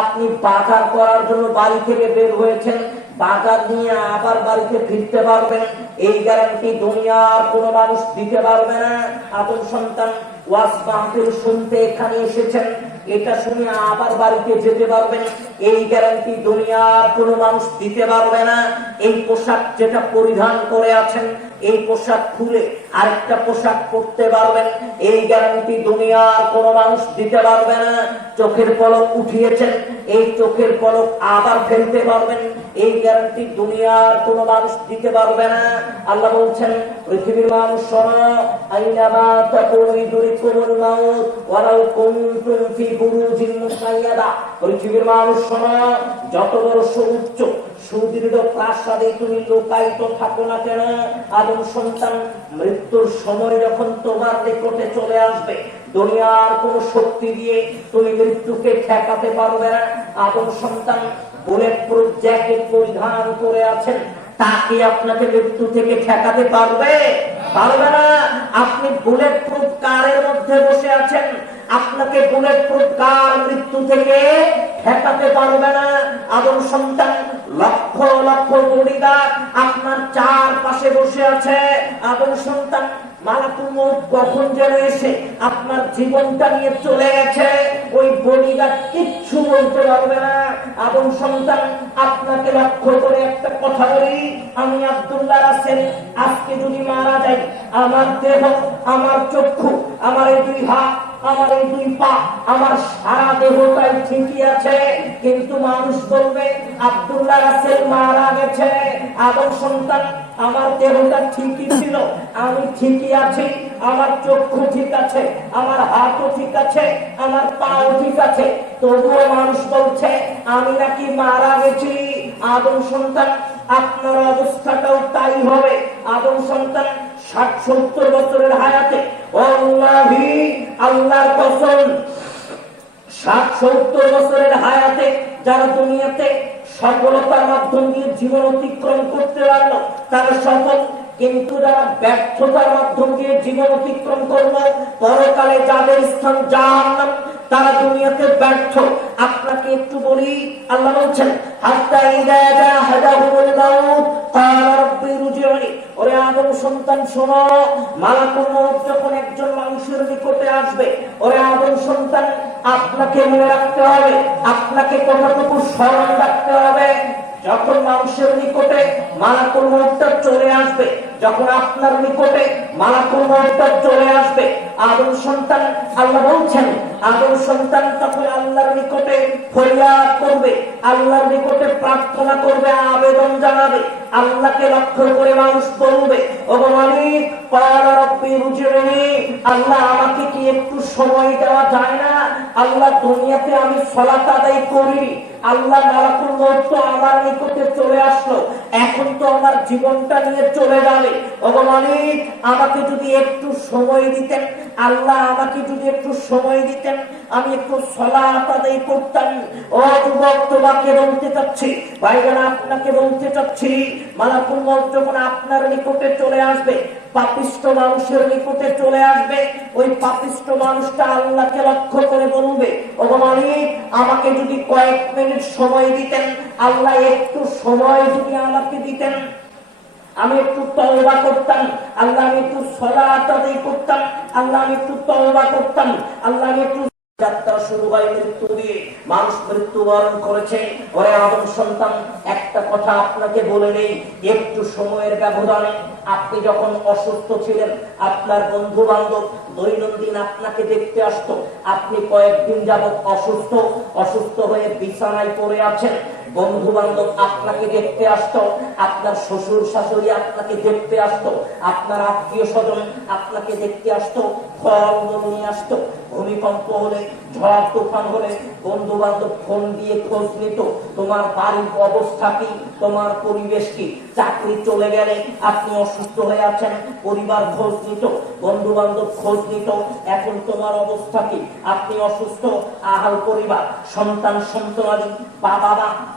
আপনি বাজার করার জন্য বাড়ি থেকে বের হয়েছেন, বাজার নিয়ে আবার বাড়িতে ফিরতে পারবেন এই গ্যারান্টি দুনিয়ার কোন মানুষ দিতে পারবে না। আদম সন্তান ওয়াজ মাহফিল শুনতে এখানে এসেছেন, এটা শুনে আবার বাড়িতে যেতে পারবেন এই গ্যারান্টি দুনিয়ার কোন মানুষ দিতে পারবে না। এই পোশাক যেটা পরিধান করে আছেন এই পোশাক খুলে আরেকটা পোশাক পরতে পারবেন এই গ্যারান্টি দুনিয়ার কোন মানুষ দিতে পারবে না। চোখের পলক উঠিয়েছেন, এই চোখের পলক আবার ফেলতে পারবেন এই গ্যারান্টি দুনিয়ার কোন মানুষ দিতে পারবে না। আল্লাহ বলছেন, পৃথিবীর মানুষ শোনো, আইনামা তাকুনু ইদরিকুমুল মাউত ওয়ালাউ কুনতুম ফি বুরুজিন মুশাইয়াদা। পৃথিবীর মানুষ শোনো, যত বড় সুউচ্চ সুদীর্ঘ প্রাসাদে তুমি লুকায়িত থাকো না কেন, আদম সন্তান মৃত্যুর সময় যখন তোমার নিকটে চলে আসবে দুনিয়ার কোন শক্তি দিয়ে তুমি মৃত্যুকে ঠেকাতে পারবে না। আদম সন্তান বুলেট প্রুফ জ্যাকেট পরিধান করে আছেন, তাকে আপনাকে মৃত্যু থেকে ঠেকাতে পারবে? পারবে না। আপনি বুলেট প্রুফ কারের মধ্যে বসে আছেন, আপনাকে বুলেট প্রুফ কার মৃত্যু থেকে ঠেকাতে পারবে না। আদম সন্তান লক্ষ লক্ষ বডিগার্ড আপনার চারপাশে বসে আছে। আদম সন্তান মালাকুল মউত কখন যেন এসে আপনার জীবনটা নিয়ে চলে গেছে ওই বডিগার্ড কিচ্ছু বলতে পারবে না। আদম সন্তান আপনাকে লক্ষ্য করে একটা কথা বলি, আমি আব্দুল্লাহ রাসেল আজকে যদি মারা যাই, আমার দেহ, আমার চক্ষু, আমার এই দুই হাত, আমার এই দুই পা, আমার সারা দেহটাই ঠিকই আছে, কিন্তু মানুষ বলবে আব্দুল্লাহ রাসেল মারা গেছে। আদম সন্তান আমার দেহটা ঠিকই ছিল, আমি ঠিকই আছি, আমার চক্ষু ঠিক আছে, আমার হাতও ঠিক আছে, আমার পাও ঠিক আছে, তবুও মানুষ বলছে আমি নাকি মারা গেছি। আদম সন্তান আপনার অবস্থাটাও তাই হবে। আদম সন্তান ৬০-৭০ বছরের হায়াতে, ওয়াল্লাহি আল্লাহর কসম, ৬০-৭০ বছরের হায়াতে যারা দুনিয়াতে সফলতার মাধ্যম দিয়ে জীবন অতিক্রম করতে পারলো তারা সফল, কিন্তু যারা ব্যর্থতার মাধ্যম দিয়ে জীবন অতিক্রম করলো পরকালে যাদের স্থান জাহান্নাম, তারা দুনিয়াতে ব্যর্থ। আপনাকে একটু বলি, আল্লাহ বলছেন হাত্তা ইযা জাহাদাহুল মাউত ক্বালা রাব্বি ইরজিউনি। ওরে আদম সন্তান শোনো, মালাকুল মউত যখন একজন মানুষের নিকটে আসবে, ওরে আদম সন্তান আপনাকে মনে রাখতে হবে, আপনাকে কতটুকু স্মরণ রাখতে হবে, যখন মানুষের নিকটে মালাকুল মউতটা চলে আসবে, যখন আপনার নিকটে মালাকুল মউতটা চলে আসবে, আদম সন্তান আল্লাহ বলছেন আদম সন্তান তখন আল্লাহর নিকটে ফরিয়াদ করবে, আল্লাহর নিকটে প্রার্থনা করবে, আবেদন জানাবে। আল্লাহকে লক্ষ্য করে মানুষ বলবে, ওগো মালিক ক্বালা রাব্বি ইরজিউনি, আল্লাহ আমাকে কি একটু সময় দেওয়া যায় না? আল্লাহ দুনিয়াতে আমি সালাত আদায় করি, আল্লাহ মালাকুল মউত তো আমার নিকটে চলে আসলো, এখন তো আমার জীবনটা নিয়ে চলে যাবে, ওগো মালিক আমাকে যদি একটু সময় দিতেন, আল্লাহ আমাকে যদি একটু সময় দিতেন, আমি একটু সালাত আদায় করতাম। ও যুবক, তোমাকে বলতে চাচ্ছি, ভাইজান আপনাকে বলতে চাচ্ছি, মালাকুল মউত যখন আপনার নিকটে চলে আসবে, পাপিষ্ঠ মানুষের নিকটে চলে আসবে, ওই পাপিষ্ঠ মানুষটা আল্লাহকে লক্ষ্য করে বলবে, ওগো মালিক আমাকে যদি কয়েক মিনিট সময় দিতেন, আল্লাহ একটু সময় যদি আমাকে দিতেন, আমি একটু তওবা করতাম, আল্লাহ আমি একটু সালাত আদায় করতাম, আল্লাহ আমি একটু তওবা করতাম, আল্লাহ আমি একটু। যাত্রা শুরু হয় মৃত্যু দিয়ে, মানুষ মৃত্যুবরণ করেছে। ওরে আদম সন্তান একটা কথা আপনাকে বলে নেই, একটু সময়ের ব্যবধানে আপনি যখন অসুস্থ ছিলেন, আপনার বন্ধু বান্ধব দৈনন্দিন আপনাকে দেখতে আসতো, আপনি কয়েকদিন যাবত অসুস্থ হয়ে বিছানায় পড়ে আছেন, বন্ধু বান্ধব আপনাকে দেখতে আসতো, আপনার শ্বশুর শাশুড়ি আপনাকে দেখতে আসতো, আপনার আত্মীয় স্বজন আপনাকে দেখতে আসতো, ফল নিয়ে আসতো। ভূমিকম্প হলে, ঝড় তুফান হলে বন্ধু বান্ধব ফোন দিয়ে খোঁজ নিত, তোমার বাড়ির অবস্থা কি, তোমার পরিবেশ কি। চাকরি চলে গেলে, আপনি অসুস্থ হয়ে আছেন, পরিবার খোঁজ নিত, বন্ধু বান্ধব খোঁজ নিত, এখন তোমার অবস্থা কি, আপনি অসুস্থ, আহাল পরিবার, সন্তান সন্তানাদি বাবা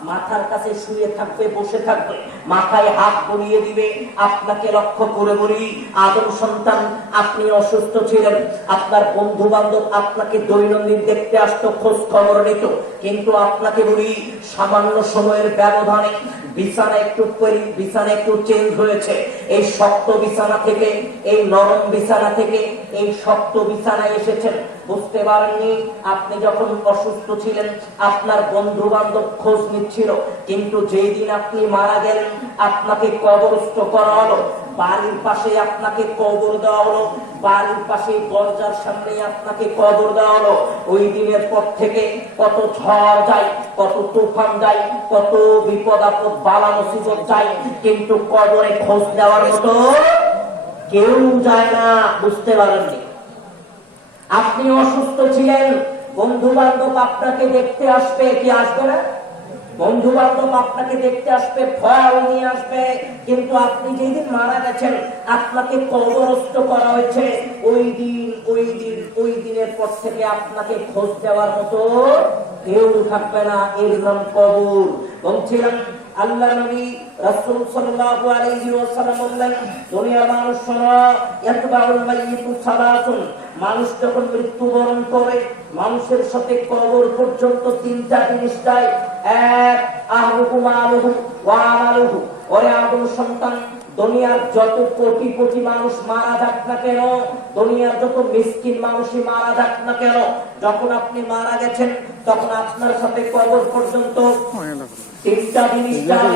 মা মাথার কাছে শুয়ে থাকবে, বসে থাকবে, মাথায় হাত বুলিয়ে দিবে। আপনাকে লক্ষ্য করে বলি, আদম সন্তান, আপনি অসুস্থ ছিলেন, আপনার বন্ধু বান্ধব আপনাকে দৈনন্দিন দেখতে আসতো, খোঁজ খবর নিত, কিন্তু আপনাকে বলি সামান্য সময়ের ব্যবধানে বিছানা একটু চেঞ্জ হয়েছে। এই শক্ত বিছানা থেকে, এই নরম বিছানা থেকে এই শক্ত বিছানায় এসেছেন, বুঝতে পারেননি। আপনি যখন অসুস্থ ছিলেন, আপনার বন্ধু বান্ধব খোঁজ নিচ্ছিল, কিন্তু যেই দিন আপনি মারা গেলেন, আপনাকে কবরস্থ করা হলো, বাড়ির পাশে আপনাকে কবর দেওয়া হলো, বাড়ির পাশে দরজার সামনে আপনাকে কবর দেওয়া হলো। ওই দিনের পর থেকে কত ঝড় যায়, কত তুফান যায়, কত বিপদ আপদ বালা মুসিবত যায়, কিন্তু কবরে খোঁজ দেওয়ার মতো কেউ যায় না। বুঝতে পারেননি। আপনি অসুস্থ ছিলেন, বন্ধু বান্ধব আপনাকে দেখতে আসবে, কি আসবে না? বন্ধু বান্ধব আপনাকে দেখতে আসবে, ফল নিয়ে আসবে, কিন্তু আপনি যেদিন মারা গেছেন, আপনাকে কবরস্থ করা হয়েছে, ওই দিনের পর থেকে আপনাকে খোঁজ দেওয়ার মতো কেউ থাকবে না। এর নাম কবর। বলছিলাম আল্লাহ নবী রাসূল সাল্লাল্লাহু আলাইহি ওয়াসাল্লাম বললেন, দুনিয়ার মানুষ শোনো, ইয়াতবাউল মাইয়িতু সালাতুন, মানুষ যখন মৃত্যুবরণ করে, মানুষের সাথে কবর পর্যন্ত তিনটা জিনিস যায়। এক, আহলুহু মালুহু ওয়া আমালুহু। ওরে আদম সন্তান, দুনিয়ার যত কোটি কোটি মানুষ মারা যাক না কেন, দুনিয়ার যত মিসকিন মানুষই মারা যাক না কেন, যখন আপনি মারা গেছেন, তখন আপনার সাথে কবর পর্যন্ত তিনটা জিনিস যায়।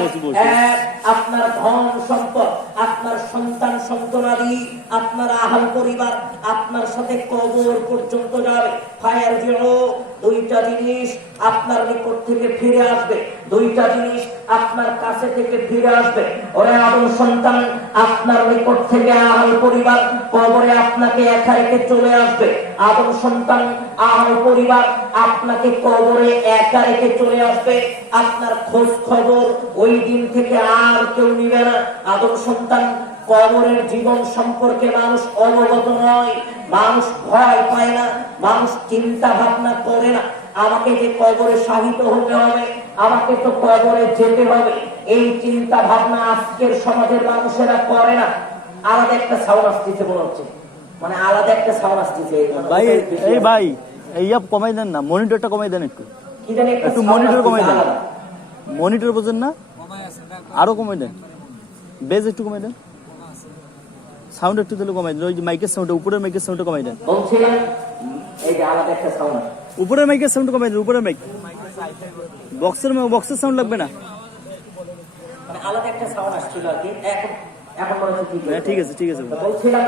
এক, আপনার ধন সম্পদ, আপনার সন্তান সন্তানাদি, আপনার আহাল পরিবার আপনার সাথে কবর পর্যন্ত যাবে। ফায়ার জিরো, দুইটা জিনিস আপনার নিকট থেকে ফিরে আসবে, দুইটা জিনিস আপনার কাছে থেকে ফিরে আসবে। ওরে আদম সন্তান, আপনার নিকট থেকে আহাল পরিবার কবরে আপনাকে একা রেখে চলে আসবে। আদম সন্তান, আহাল পরিবার আপনাকে কবরে একা রেখে চলে আসবে। আপনার খোঁজ খবর ওই দিন থেকে আর কেউ নিবে না। আদম সন্তান, কবরের জীবন সম্পর্কে মানুষ অবগত নয়, মানুষ ভয় পায় না, মানুষ চিন্তা ভাবনা করে না। আমাকে যে কবরে শাহিত হতে হবে, আমাকে তো কবরে যেতে হবে, এই চিন্তা ভাবনা আজকের সমাজের মানুষেরা করে না। আলাদা একটা সাউন্ড আসতেছে মনে হচ্ছে, মানে আলাদা একটা সাউন্ড আসতেছে। ভাই এই ভাই এইয়া কমাই দেন না, মনিটরটা কমাই দেন একটু, কি জানি একটু মনিটর কমাই দেন, মনিটর বোঝেন না, আরো কমাই দেন, বেজ একটু কমাই দেন, সাউন্ড একটু দিলে কমাই দেন, ওই যে মাইকের সাউন্ড, উপরের মাইকের সাউন্ড কমাই দেন, বলছিলাম এই যে আলাদা একটা সাউন্ড, উপরের মাইকের সাউন্ড কমাই দেন, উপরের মাইক, বক্সের সাউন্ড লাগবে না, মানে আলাদা একটা সাউন্ড আসছিল আর কি। এখন মনে হচ্ছে ঠিক আছে, ঠিক আছে। বলছিলাম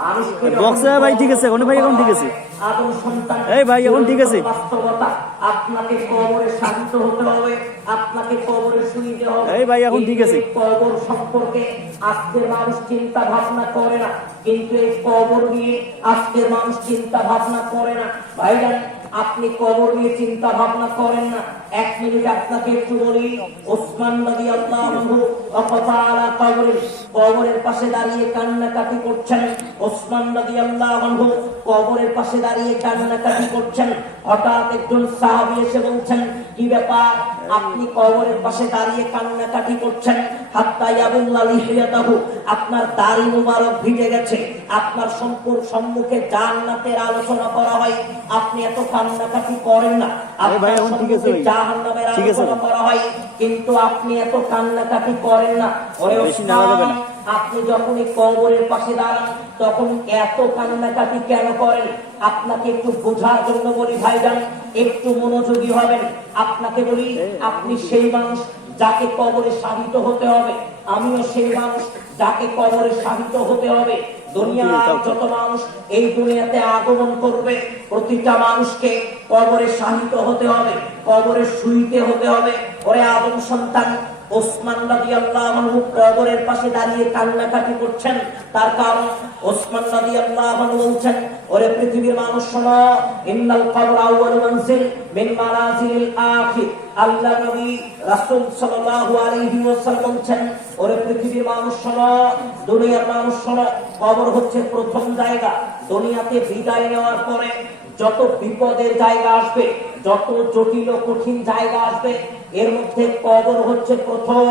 মানুষকে বক্সে ভাই ঠিক আছে, এখন ভাই এখন ঠিক আছে, আদম সন্তান, এই ভাই এখন ঠিক আছে। বাস্তবতা, আপনাকে কবরে শান্ত হতে হবে, আপনাকে কবরে শুইতে হবে। এই ভাই এখন ঠিক আছে। কবর সম্পর্কে আজকের মানুষ চিন্তা ভাবনা করে না, কিন্তু এই কবর নিয়ে আজকের মানুষ চিন্তা ভাবনা করে না। ভাইজান, আপনি কবর নিয়ে চিন্তা ভাবনা করেন না। এক মিনিট আপনাকে একটু বলি, ওসমান রাদিয়াল্লাহু আনহু ওয়াকাফা আলা কবরে, কবরের পাশে দাঁড়িয়ে কান্নাকাটি করছেন। ওসমান রাদিয়াল্লাহু আনহু কবরের পাশে দাঁড়িয়ে কান্নাকাটি করছেন। হঠাৎ একজন সাহাবী এসে বলছেন, কি ব্যাপার, আপনি কবরের পাশে দাঁড়িয়ে কান্নাকাটি করছেন? হাত্তা ইয়াবুল্লা লিহিয়াতাহু, আপনার দাড়ি মুবারক ভিজে গেছে, আপনার সম্মুখে জান্নাতের আলোচনা করা হয়, আপনি এত কান্নাকাটি করেন না। ভাই এখন ঠিক আছে, জাহান্নামের আলোচনা করা হয়, কিন্তু আপনি এত কান্নাকাটি করেন না। ওরে ওসমান, আপনি যখন এই কবরের পাশে দাঁড়ান, তখন এত কান্নাকাটি কেন করেন? আপনাকে একটু বোঝার জন্য বলি ভাইজান, একটু মনোযোগী হবেন। আপনাকে বলি, আপনি সেই মানুষ যাকে কবরে শাহিত হতে হবে, আমিও সেই মানুষ যাকে কবরে শাহিত হতে হবে। দুনিয়ার যত মানুষ এই দুনিয়াতে আগমন করবে, প্রতিটা মানুষকে কবরে শাহিত হতে হবে, কবরে শুইতে হতে হবে। ওরে আদম সন্তান ওসমান রাদিয়াল্লাহু আনহু কবরের পাশে দাঁড়িয়ে কান্নাকাটি করছেন। তার কারণ ওসমান রাদিয়াল্লাহু আনহু বলছেন, ওরে পৃথিবীর মানুষ শোনো, ইন্নাল কবর আউয়ালু মানজিল মিন মানাজিলিল আখির। আল্লাহ নবী রাসূল সাল্লাল্লাহু আলাইহি ওয়াসাল্লাম বলছেন, ওরে পৃথিবীর মানুষ শোনো, দুনিয়ার মানুষ শোনো, কবর হচ্ছে প্রথম জায়গা। দুনিয়াতে বিদায় নেওয়ার পরে যত বিপদের জায়গা আসবে, যত জটিল ও কঠিন জায়গা আসবে, এর মধ্যে কবর হচ্ছে প্রথম।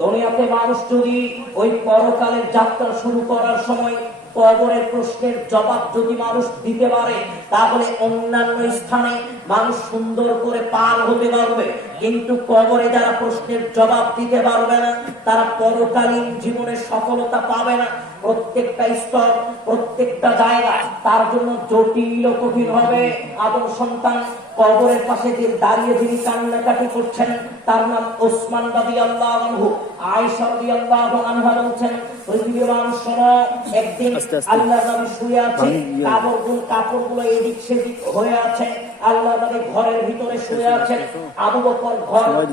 দুনিয়াতে মানুষ যদি ওই পরকালের যাত্রা শুরু করার সময় কবরের প্রশ্নের জবাব যদি মানুষ দিতে পারে, তাহলে অন্যান্য স্থানে মানুষ সুন্দর করে পার হতে পারবে। কিন্তু কবরে যারা প্রশ্নের জবাব দিতে পারবে না, তারা পরকালীন জীবনে সফলতা পাবে না। প্রত্যেকটা স্তর, প্রত্যেকটা জায়গা তার জন্য জটিল ও কঠিন হবে। আদম সন্তান কবরের পাশে যে দাঁড়িয়ে যিনি কান্নাকাটি করছেন, তার নাম ওসমান রাদিয়াল্লাহু আনহু। আয়েশা রাদিয়াল্লাহু আনহা বলছেন, পৃথিবীর মানুষ শোনো, একদিন আল্লাহর নবী শুয়ে আছে, কাপড়গুলো এদিক সেদিক হয়ে আছে। আল্লাহর নবী ঘরের ভিতরে শুয়ে আছেন। আবু বকর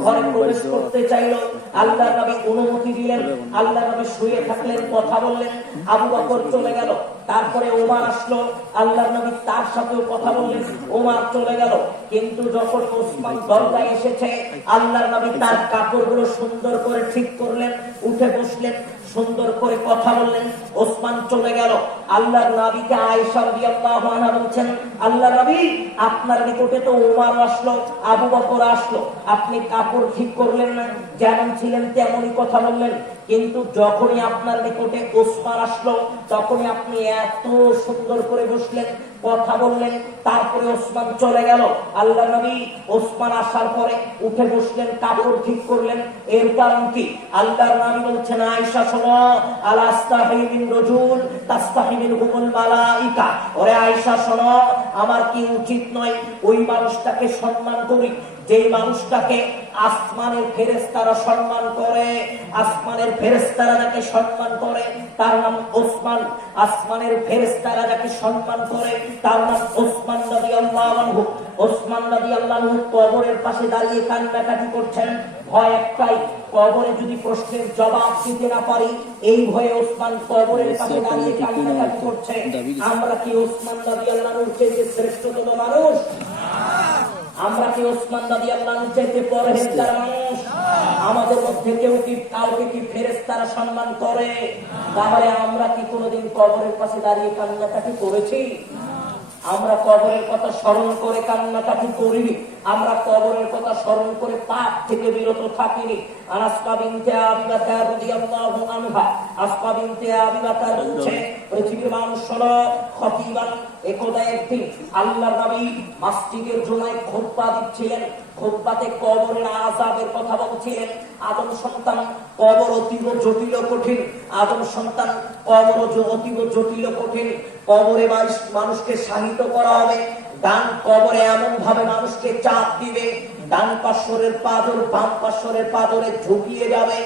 ঘরে প্রবেশ করতে চাইল, আল্লাহর নবী অনুমতি দিলেন। আল্লাহর নবী শুয়ে থাকলেন, কথা বললেন, আবু বকর চলে গেল। তারপরে ওমর আসলো, আল্লাহর নবী তার সাথেও কথা বললেন, ওমর চলে গেল। কিন্তু যখন ওসমান দরজায় এসেছে, আল্লাহর নবী তার কাপড়গুলো সুন্দর করে ঠিক করলেন, উঠে বসলেন, সুন্দর করে কথা বললেন, ওসমান চলে গেল। আল্লাহর নবীকে আয়েশা রাদিয়াল্লাহু আনহা বলছেন, আল্লাহর নবী আপনার নিকটে তো ওমর আসলো, আবু বকর আসলো, আপনি কাপড় ঠিক করলেন না, যেমন ছিলেন তেমনই কথা বললেন। কিন্তু যখনই আপনার নিকটে ওসমান আসলো, তখনই আপনি এত সুন্দর করে বসলেন, কথা বললেন, তারপরে ওসমান চলে গেল। আল্লাহ নবী ওসমান আসার পরে উঠে বসলেন, কাপড় ঠিক করলেন। এর কারণ কি? আল্লাহর নবী বলছেন, আয়েশা শোনো, আলাস্তাহি মিন রাজুল তাস্তাহি মিনহুল মালাইকা। ওরে আয়েশা শোনো, আমার কি উচিত নয় ওই মানুষটাকে সম্মান করি যেই মানুষটাকে আসমানের ফেরেশতারা সম্মান করে? আসমানের ফেরেশতারা যাকে সম্মান করে তার নাম ওসমান। আসমানের ফেরেশতারা যাকে সম্মান করে তার নাম ওসমান রাদিয়াল্লাহু আনহু। ওসমান রাদিয়াল্লাহু আনহু কবরের পাশে দাঁড়িয়ে কান্নাকাটি করছেন। ভয় একটাই, কবরে যদি প্রশ্নের জবাব দিতে না পারি, এই ভয়ে ওসমান কবরের পাশে দাঁড়িয়ে কান্নাকাটি করছে। আমরা কি ওসমান রাদিয়াল্লাহু আনহুর চেয়ে শ্রেষ্ঠতম মানুষ? আমরা কি ওসমান রাদিয়াল্লাহু আনহুর চাইতে পরহেজগার মানুষ? আমাদের মধ্যে কেউ কি কাউকে কি ফেরেশতারা সম্মান করে? তাহলে আমরা কি কোনোদিন কবরের পাশে দাঁড়িয়ে কান্নাকাটি করেছি? আমরা কবরের কথা স্মরণ করে কান্নাকাটি করিনি। আমরা কবরের কথা স্মরণ করে পাপ থেকে বিরত থাকিনি। আসমা বিনতে আবি বকর রাদিয়াল্লাহু আনহা, আসমা বিনতে আবি বকর বলছে, পৃথিবীর মানুষ শোনো, খতিবান একদা একদিন আল্লাহর নবী মসজিদের জুমায় খুতবা দিচ্ছিলেন। খুতবাতে কবরের আযাবের কথা বলছিলেন। আদম সন্তান কবর অতীব জটিল কঠিন। আদম সন্তান কবর অতীব জটিল কঠিন। কবরে মানুষকে শাহিত করা হবে। ডান কবরে এমন ভাবে মানুষকে চাপ দিবে, ডান পার্শ্বরের পাথর বাম পার্শ্বরের পাথরে ঝুঁকিয়ে যাবে,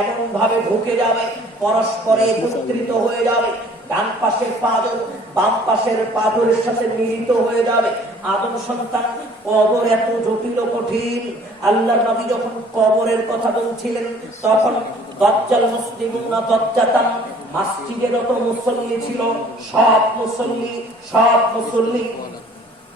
এমন ভাবে ঢুকে যাবে, পরস্পরে একত্রিত হয়ে যাবে। ডান পাশের পাথর বাম পাশের পাথরের সাথে মিলিত হয়ে যাবে। আদম সন্তান কবর এত জটিল কঠিন। আল্লাহর নবী যখন কবরের কথা বলছিলেন, তখন দাজ্জাল মুসলিমুনা দাজ্জাতান, মসজিদে যত মুসল্লি ছিল সব মুসল্লি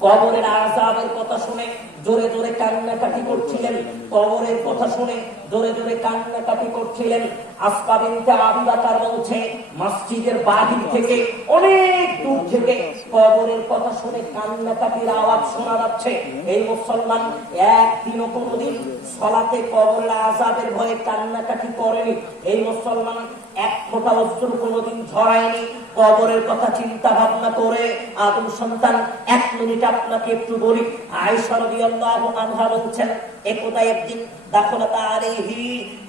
কবরের আযাবের কথা শুনে জোরে জোরে কান্নাকাটি করছিলেন। কবরের কথা শুনে জোরে জোরে কান্নাকাটি করছিলেন। আসমা বিনতে আবি বকর বলছে, মসজিদের বাহির থেকে অনেক দূর থেকে কবরের কথা শুনে কান্নাকাটির আওয়াজ শোনা যাচ্ছে। এই মুসলমান একদিনও কোনোদিন সালাতে কবরের আযাবের ভয়ে কান্নাকাটি করেনি। এই মুসলমান এক ফোঁটা অশ্রু কোনোদিন ঝরায়নি কবরের কথা চিন্তা ভাবনা করে। আদম সন্তান, এক মিনিট আপনাকে একটু বলি। আয়েশা রাদিয়াল্লাহু আনহা বলছেন, একদা একদিন দাখলাত আলাইহি,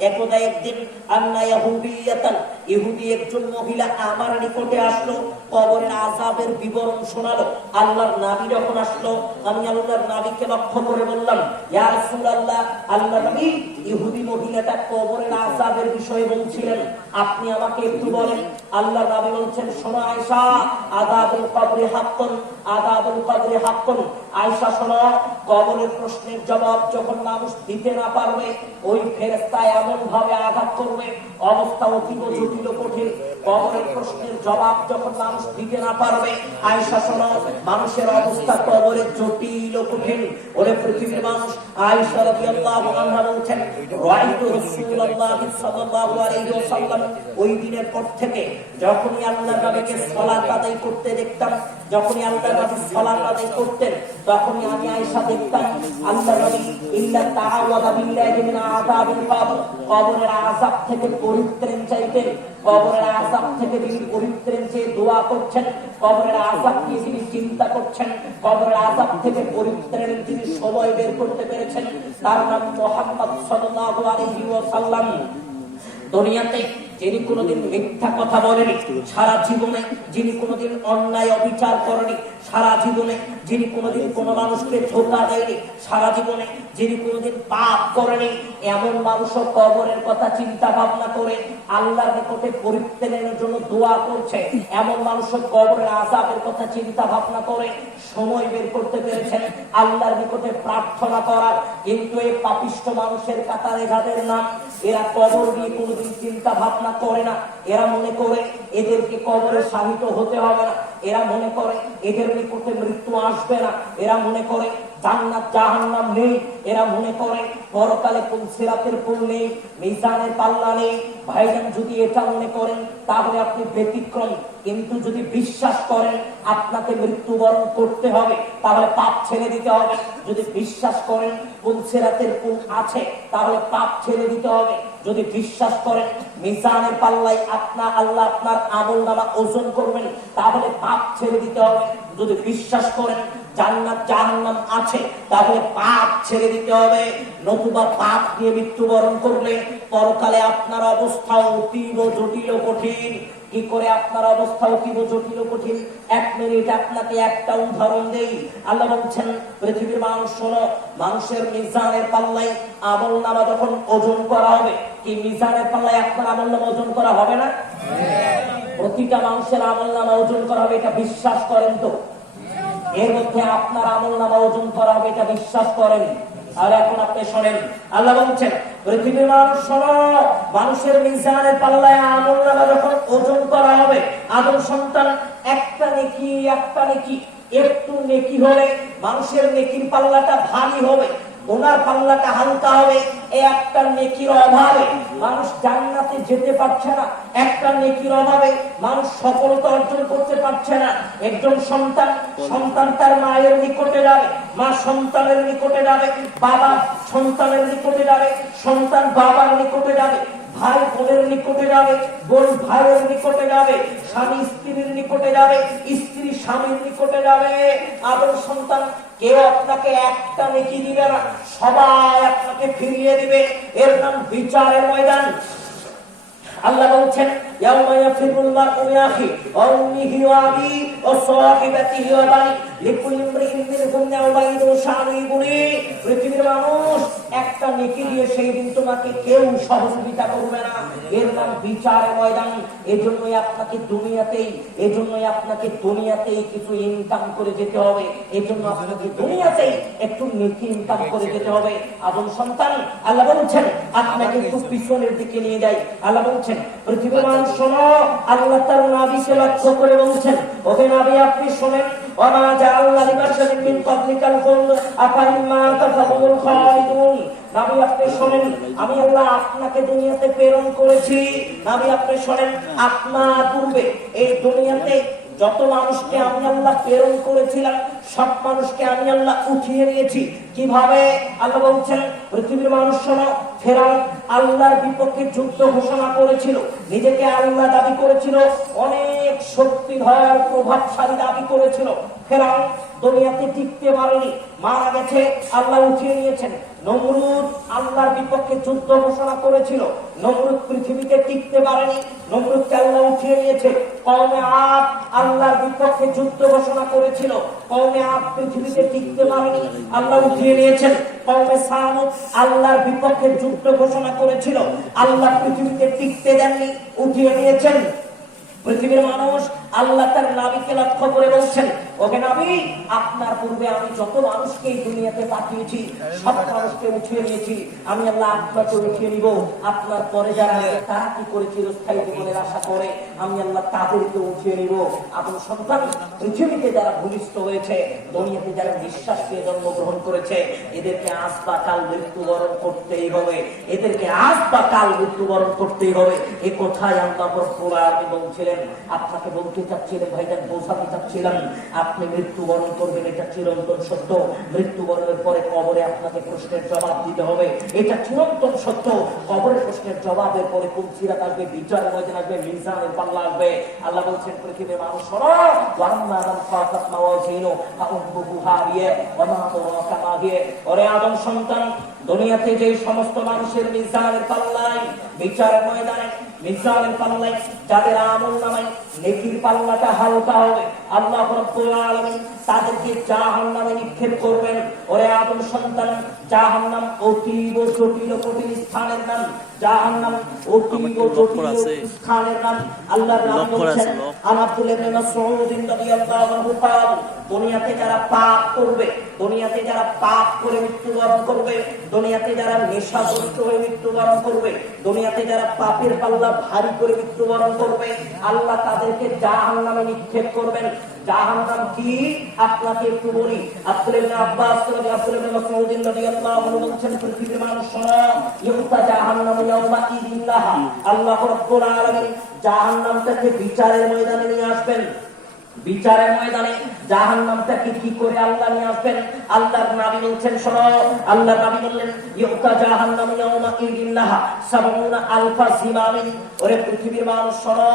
একদা একদিন আন্না ইহুদিয়াতান, ইহুদি একজন মহিলা আমার নিকটে আসলো, কবরের আযাবের বিবরণ শোনালো। আল্লাহর নবী যখন আসলো, আমি আল্লাহর নবীকে লক্ষ্য করে বললাম, ইয়া রাসূলুল্লাহ, আল্লাহর নবী, ইহুদি মহিলাটা কবরের আযাবের বিষয়ে বলছিলেন, আপনি আমাকে একটু বলেন আল্লাহ নবী বলছেন, শোনো আয়েশা, আযাবুল কবরি হাক্কুন, আযাবুল কবরি হাক্কুন। আয়েশা শোনো, কবরের প্রশ্নের জবাব যখন মানুষ দিতে না পারবে, ওই ফেরেশতা এমন ভাবে আঘাত করবে, অবস্থা অতীব জটিল কঠিন। কবরের প্রশ্নের জবাব যখন মানুষ দিতে না পারবে, আয়েশা শোনো, মানুষের অবস্থা কবরে জটিল কঠিন। ওরে পৃথিবীর মানুষ, আয়েশা রাদিয়াল্লাহু আনহা বলছেন, রাআইতু রাসূলুল্লাহ সাল্লাল্লাহু আলাইহি ওয়াসাল্লাম, ওই দিনের পর থেকে যখনই আল্লাহর নবীকে সালাত আদায় করতে দেখতাম, যখনই আল্লাহর নবী সালাত আদায় করতেন, তখনই আমি আয়েশা দেখতাম আল্লাহর নবী ইল্লা তাআওয়াদা বিল্লাহি মিন আযাবিল কবর, কবরের আযাব থেকে পরিত্রাণ চাইতেন। কবরের আযাব থেকে তিনি পরিত্রাণ চেয়ে দোয়া করছেন, কবরের আযাব নিয়ে তিনি চিন্তা করছেন, কবরের আযাব থেকে পরিত্রাণের তিনি সময় বের করতে পেরেছেন। তার নাম মুহাম্মদ সাল্লাল্লাহু আলাইহি ওয়াসাল্লাম। দুনিয়াতে যিনি কোনোদিন মিথ্যা কথা বলেনি, সারা জীবনে যিনি কোনোদিন অন্যায় অবিচার করেনি, সারা জীবনে যিনি কোনোদিন কোনো মানুষকে ধোঁকা দেয়নি, সারা জীবনে যিনি কোনোদিন পাপ করেনি, এমন মানুষও কবরের কথা চিন্তা ভাবনা করে আল্লাহর নিকটে পরিত্রাণের জন্য দোয়া করছে। এমন মানুষও কবরের আযাবের কথা চিন্তা ভাবনা করে সময় বের করতে পেরেছেন আল্লাহর নিকটে প্রার্থনা করার। কিন্তু এই পাপিষ্ঠ মানুষের কাতারে যাদের নাম, এরা কবর নিয়ে কোনোদিন চিন্তা ভাবনা করে না। এরা মনে করে এদেরকে কবরে শাহিত হতে হবে না, এরা মনে করে এদের নিকটে মৃত্যু আসবে না, এরা মনে করে জান্নাত জাহান্নাম নেই, এরা মনে করে পরকালে কোন সিরাতের পুল নেই, মিজানের পাল্লা নেই। ভাইজান, যদি এটা মনে করেন তাহলে আপনি ব্যতিক্রম। কিন্তু যদি বিশ্বাস করেন আপনাকে মৃত্যুবরণ করতে হবে, তাহলে পাপ ছেড়ে দিতে হবে। যদি বিশ্বাস করেন কোন সিরাতের পুল আছে, তাহলে পাপ ছেড়ে দিতে হবে। যদি বিশ্বাস করেন মিজানের পাল্লায় আল্লাহ আপনার আমলনামা ওজন করবেন, তাহলে পাপ ছেড়ে দিতে হবে। যদি বিশ্বাস করেন জান্নাত জাহান্নাম আছে, তাহলে পাপ ছেড়ে দিতে হবে। নতুবা পাপ দিয়ে মৃত্যুবরণ করলে পরকালে আপনার অবস্থা অতীব জটিল কঠিন। কি করে আপনার অবস্থা অতীব জটিল কঠিন? 1 মিনিট আপনাকে একটা উদাহরণ দেই। আল্লাহ বলছেন, পৃথিবীর মানুষ শোনো, মানুষের মিজানের পাল্লায় আমলনামা যখন ওজন করা হবে, কি মিজানের পাল্লায় আপনার আমলনামা ওজন করা হবে না? প্রতিটা মানুষের আমলনামা ওজন করা হবে, এটা বিশ্বাস করেন তো? এর মধ্যে আপনার আমলনামা ওজন করা হবে, এটা বিশ্বাস করেন? আর এখন আপনি শোনেন, আল্লাহ বলছেন, পৃথিবীর মানুষ শোনো, মানুষের মিজানের পাল্লায় আমলনামা যখন ওজন করা হবে, আদম সন্তান একটা নেকি একটু নেকি হলে মানুষের নেকির পাল্লাটা ভারী হবে, ওনার পাল্লাটা হালকা হবে। এই একটা নেকির অভাবে মানুষ জান্নাতে যেতে পারছে না, একটা নেকির অভাবে মানুষ সফলতা অর্জন করতে পারছে না। একজন সন্তান তার মায়ের নিকটে যাবে, মা সন্তানের নিকটে যাবে, বাবা সন্তানের নিকটে যাবে, সন্তান বাবার নিকটে যাবে, ভাই বোনের নিকটে যাবে, বোন ভাইয়ের নিকটে যাবে, স্বামী স্ত্রীর নিকটে যাবে, স্ত্রী স্বামীর নিকটে যাবে। আদম সন্তান কেউ আপনাকে একটা নেকি দিবে না, সবাই আপনাকে ফিরিয়ে দিবে। এর নাম বিচারের ময়দান। আল্লাহ বলছেন, ইয়াউমা ইয়াফিরুল মারউ মিন আখিহি ওয়া উম্মিহি ওয়া আবিহি ওয়া সাহিবাতিহি ওয়া বানি লিকুল্লি ইমরিইন মিনহুম ইয়াউমা ইযিন শাআনু ইগুনি। পৃথিবীর মানুষ একটা নেকি দিয়ে সেই দিন তোমাকে কেউ সহযোগিতা করবে না। এর নাম বিচারের ময়দান। এজন্যই আপনাকে দুনিয়াতেই কিছু ইনকাম করে যেতে হবে। এজন্য আপনাকে দুনিয়াতেই একটু নেকি ইনকাম করে যেতে হবে। আদম সন্তান, আল্লাহ বলছেন আপনাকে একটু পিছনের দিকে নিয়ে যাই। আল্লাহ বলছেন, পৃথিবীর মানুষ শোনো, আল্লাহ তার নবীকে লক্ষ্য করে বলছেন, ওহে নবী আপনি শোনেন, ওমা জাআলনা লিবাশারিন মিন ক্বাবলিকাল খুলদ আফাইম্মা তাফাহুল খালিদুন। নবী আপনি শোনেন, আমি আল্লাহ আপনাকে দুনিয়াতে প্রেরণ করেছি। নবী আপনি শোনেন, আপনার পূর্বে এই দুনিয়াতে যত মানুষকে আমি আল্লাহ প্রেরণ করেছিলাম, সব মানুষকে আমি আল্লাহ উঠিয়ে নিয়েছি। কিভাবে? আল্লাহ বলছেন, পৃথিবীর মানুষ শোনো, ফেরাউন আল্লাহর বিপক্ষে যুদ্ধ ঘোষণা করেছিল, নিজেকে আল্লাহ দাবি করেছিল, অনেক শক্তিধর প্রভাবশালী দাবি করেছিল। ফেরাউন দুনিয়াতে টিকতে পারেনি, মারা গেছে, আল্লাহ উঠিয়ে নিয়েছেন। নমরুদ আল্লাহর বিপক্ষে যুদ্ধ ঘোষণা করেছিল, নমরুদ পৃথিবীতে টিকতে পারেনি, নমরুদকে আল্লাহ উঠিয়ে নিয়েছে। কওমে আদ আল্লাহর বিপক্ষে যুদ্ধ ঘোষণা করেছিল, কওমে আদ পৃথিবীতে টিকতে পারেনি, আল্লাহ উঠিয়ে নিয়েছেন। কওমে সামুদ আল্লাহর বিপক্ষে যুদ্ধ ঘোষণা করেছিল, আল্লাহ পৃথিবীতে টিকতে দেননি, উঠিয়ে নিয়েছেন। পৃথিবীর মানুষ আল্লাহ তার নবীকে লক্ষ্য করে বলছেন, ওকে নবী, আপনার পূর্বে আমি যত মানুষকে এই দুনিয়াতে পাঠিয়েছি সব মানুষকে উঠিয়ে নিয়েছি, আমি আল্লাহ আপনাকে উঠিয়ে নিব। আপনার পরে যারা আছে তারা কি করেছিল স্থায়ী জীবনের আশা করে, আমি আল্লাহ তাদেরকে উঠিয়ে নিব। আপন সন্তান পৃথিবীতে যারা ভূমিষ্ঠ হয়েছে, দুনিয়াতে যারা বিশ্বাস পেয়ে জন্মগ্রহণ করেছে, এদেরকে আজ বা কাল মৃত্যুবরণ করতেই হবে, এদেরকে আজ বা কাল মৃত্যুবরণ করতেই হবে। এ কথাই আল্লাহ রব্বুল আলামিন বলছিলেন। আপনাকে বলতে চাচ্ছিলেন, ভাইজান বোঝাতে চাচ্ছিলাম, আপনি মৃত্যুবরণ করবেন, এটা চিরন্তন সত্য। মৃত্যুবরণের পরে কবরে আপনাকে প্রশ্নের জবাব দিতে হবে, এটা চিরন্তন সত্য। কবরের প্রশ্নের জবাবের পরে কোন সিরাত আসবে, বিচারের ময়দান আসবে, মিজানের পাল্লা আসবে। আল্লাহ বলছেন, পৃথিবীর মানুষ শোনো, ওয়াম্মা মান খাফাত মাওয়াজিনু ফাউম্মুহু হাবিয়া ওয়া মা আদরাকা মা হিয়া। ওরে আদম সন্তান, দুনিয়াতে যে সমস্ত মানুষের মিজানের পাল্লায়, বিচারের ময়দানে মিজানের পাল্লায় যাদের আমল নামায় নেকির পাল্লাটা হালকা হবে, আল্লাহ রাব্বুল আলামিন তাদেরকে জাহান্নামে নিক্ষেপ করবেন। ওরে আদম সন্তান, জাহান্নাম অতীব জটিল কঠিন স্থানের নাম, জাহান্নাম অতীব জটিল স্থানের নাম। আল্লাহর নাম বলেছেন, আব্দুল্লাহ ইবনে মাসউদ রাদিয়াল্লাহু আনহু قال, দুনিয়াতে যারা পাপ করবে, দুনিয়াতে যারা পাপ করে মৃত্যুবরণ করবে, দুনিয়াতে যারা নেশাগ্রস্ত হয়ে মৃত্যুবরণ করবে, দুনিয়াতে যারা পাপের পাল্লা ভারী করে মৃত্যুবরণ করবে, আল্লাহ তাদেরকে জাহান্নামে নিক্ষেপ করবেন। জাহান্নাম কি আপনাকে একটু বলি। আব্দুল্লাহ ইবনে আব্বাস রাদিয়াল্লাহু ইবনে মাসউদ রাদিয়াল্লাহু আনহু বলেছেন, পৃথিবীর মানুষ শোনো, ইউতা জাহান্নামু ইয়াওমা ইযিন লাহা। আল্লাহ রাব্বুল আলামিন জাহান্নামটাকে বিচারের ময়দানে নিয়ে আসবেন। বিচারের ময়দানে জাহান্নামটাকে কি করে আল্লাহ নিয়ে আসবেন? আল্লাহর নবী বলছেন, শোনো, আল্লাহর নবী বললেন, ইউতা জাহান্নামু ইয়াওমা ইযিন লাহা সাবউনা আলফা জিমামিন। ওরে পৃথিবীর মানুষ শোনো,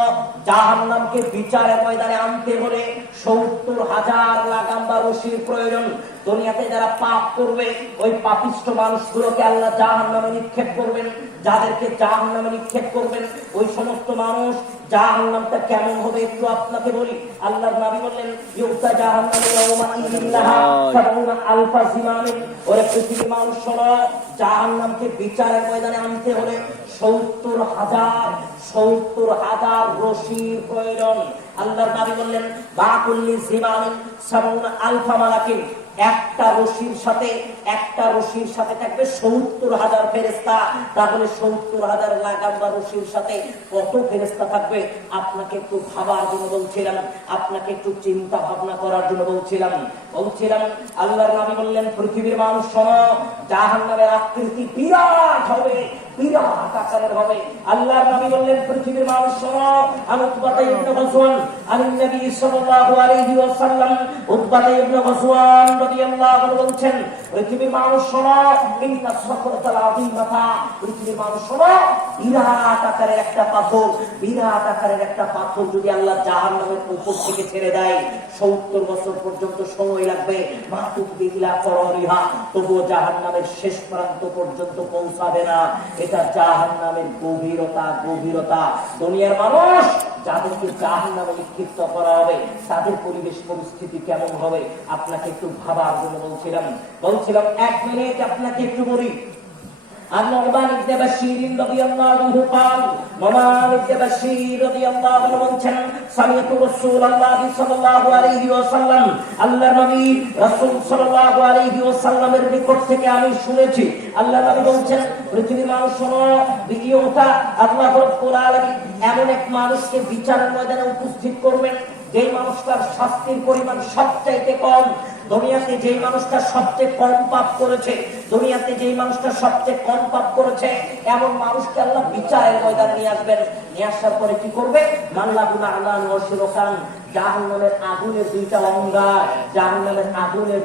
জাহান্নামকে বিচারের ময়দানে আনতে হলে ৭০,০০০ লাগাম বা রশির প্রয়োজন। দুনিয়াতে যারা পাপ করবে, ওই পাপিষ্ঠ মানুষগুলোকে আল্লাহ জাহান্নামে নিক্ষেপ করবেন। যাদেরকে জাহান্নামে নিক্ষেপ করবেন, ওই সমস্ত মানুষ, জাহান্নামটা কেমন হবে একটু আপনাকে বলি। আল্লাহর নবী বললেন, ইউতা জাহান্নামু ইয়াওমা ইযিন লাহা সাবউনা আলফা জিমামিন। ওরে পৃথিবীর মানুষ শোনো, জাহান্নামকে বিচারের ময়দানে আনতে হলে ৭০,০০০ রশির প্রয়োজন। আল্লাহর নবী বললেন, বাকুল্লি জিমামিন সাবউনা আলফা মালাকিন। একটা রশির সাথে থাকবে ৭০,০০০ ফেরেশতা। তাহলে ৭০,০০০ লাগাম বা রশির সাথে কত ফেরেশতা থাকবে? আপনাকে একটু ভাবার জন্য বলছিলাম, আপনাকে একটু চিন্তা ভাবনা করার জন্য বলছিলাম। আল্লাহর নবী বললেন, পৃথিবীর মানুষ শোনো, জাহান্নামের আকৃতি বিরাট হবে, বিরাট আকারের হবে। আল্লাহর নবী বললেন, পৃথিবীর মানুষ শোনো, উতবা ইবনে গজওয়ান আনিন নবী সাল্লাল্লাহু আলাইহি ওয়াসাল্লাম, উতবা ইবনে গজওয়ান রাদিয়াল্লাহু আনহু বলছেন, পৃথিবীর মানুষ শোনো, ইন্না সাকরাতাল আযীমাতা। পৃথিবীর মানুষ শোনো, বিরাট আকারের একটা পাথর যদি আল্লাহ জাহান্নামের উপর থেকে ছেড়ে দেয়, ৭০ বছর পর্যন্ত সময় লাগবে, মাতুক বিলা কররিহা, তবুও জাহান্নামের শেষ প্রান্ত পর্যন্ত পৌঁছাবে না। এটা জাহান্নামের গভীরতা। দুনিয়ার মানুষ যাদেরকে জাহান্নামে নিক্ষিপ্ত করা হবে, তাদের পরিবেশ পরিস্থিতি কেমন হবে আপনাকে একটু ভাবার জন্য বলছিলাম। ১ মিনিট আপনাকে একটু বলি। النعمان بن بشير رضي الله عنه قال, نعمان بن بشير رضي الله عنه বলছেন, سمعت رسول الله صلى الله عليه وسلم, আল্লাহর নবী রাসূল সাল্লাল্লাহু আলাইহি ওয়াসাল্লামের নিকট থেকে আমি শুনেছি, আল্লাহর নবী বলছেন, পৃথিবীর মানুষ শোনো, বিকিয়তা আল্লাহ রাব্বুল আলামিন এমন এক মানুষকে বিচারের ময়দানে উপস্থিত করবেন, যেই মানুষটার শাস্তির পরিমাণ সবচাইতে কম। দুনিয়াতে যেই মানুষটা সবচেয়ে কম পাপ করেছে, এমন মানুষকে আল্লাহ বিচারের ময়দানে নিয়ে আসবেন। নিয়ে আসার পরে কি করবে? মাল্লাহুনা আলান ওয়াশরকান, জাহান্নামের আগুনের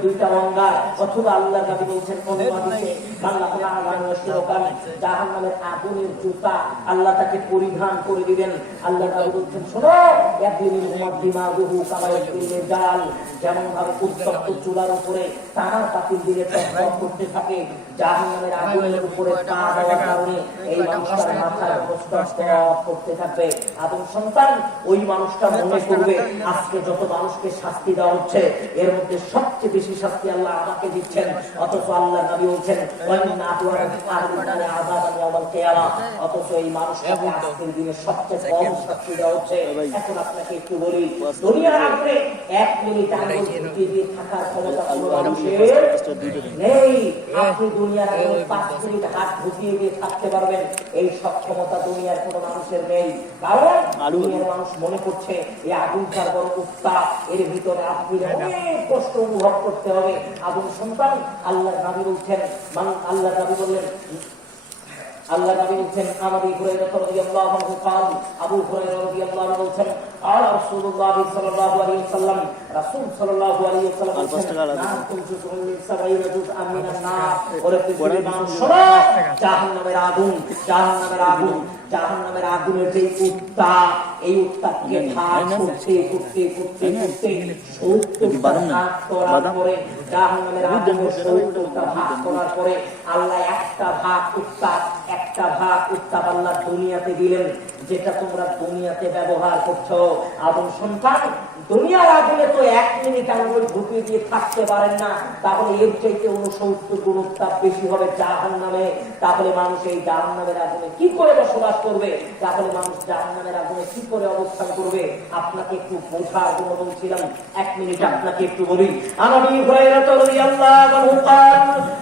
দুইটা অঙ্গার, অথবা আল্লাহর নবী বলছেন কোন হাদিসে, মাল্লাহুনা আলান ওয়াশরকান, জাহান্নামের আগুনের জুতা আল্লাহ তাকে পরিধান করে দিবেন। আল্লাহর নবী বলছেন, শোনো, একদিন দিমাগুহু কামা ইয়াকদিল জাল, যেমন ভাবে উত্তপ্ত চুলার উপরে তামার পাতিল দিলে টকটক করতে থাকে, জাহান্নামের আগুনের উপরে পা দেওয়ার কারণে এই মানুষটার মাথার টকটক করতে থাকবে। আদম সন্তান ওই মানুষটা মনে করবে আজকে যত মানুষকে শাস্তি দেওয়া হচ্ছে এর মধ্যে সবচেয়ে বেশি শাস্তি আল্লাহ আমাকে দিচ্ছেন, অথচ আল্লাহ নবী বলছেন অথচ এই মানুষটাকে আজকের দিনে সবচেয়ে কম শাস্তি দেওয়া হচ্ছে। এখন আপনাকে একটু বলি, দুনিয়ার আগুনে 1 মিনিট আগুন ঢুকিয়ে থাকার ক্ষমতা কোনো মানুষের নেই। আপনি দুনিয়ার আগুনে 5 মিনিট হাত ঢুকিয়ে দিয়ে থাকতে পারবেন, এই সক্ষমতা দুনিয়ার কোনো মানুষের নেই। কারণ দুনিয়ার মানুষ মনে করছে এই আগুনটার বড় উত্তাপ, এর ভিতরে আপনি অনেক কষ্ট অনুভব করতে হবে। আদম সন্তান আল্লাহ নবী বলছেন, আল্লাহ নবী বললেন, আল্লাহ নবী বলছেন আবু হুরায়রা রাদিয়াল্লাহু আনহু قال আবু হুরায়রা রাদিয়াল্লাহু আনহু বলছেন আর রাসূলুল্লাহ সাল্লাল্লাহু আলাইহি ওয়াসাল্লাম, রাসূল সাল্লাল্লাহু আলাইহি ওয়াসাল্লাম বলছেন না কুনতু সুমিন সাবাইনা জুজআন মিনান নার, ওরে পৃথিবীর মানুষ শোনো, জাহান্নামের আগুন, জাহান্নামের আগুন, জাহান্নামের আগুনের যে উত্তাপ, এই উত্তাপকে ভাগ করতে করতে করতে করতে 70টা ভাগ করার পরে জাহান্নামের আগুনের 70টা ভাগ করার পরে আল্লাহ একটা ভাগ উত্তাপ আল্লাহ দুনিয়াতে দিলেন, যেটা তোমরা দুনিয়াতে ব্যবহার করছো। আদম সন্তান দুনিয়ার আগুনে তো 1 মিনিট আগুন ঢুকিয়ে দিয়ে থাকতে পারেন না, তাহলে এর চাইতে 69 গুণ উত্তাপ বেশি হবে জাহান্নামে। তাহলে মানুষ এই জাহান্নামের আগুনে কি করে বসবাস করবে? তাহলে মানুষ জাহান্নামের আগুনে কি করে অবস্থান করবে? আপনাকে একটু বোঝার জন্য বলছিলাম, 1 মিনিট আপনাকে একটু বলি। আবু হুরায়রা রাদিয়াল্লাহু আনহু قال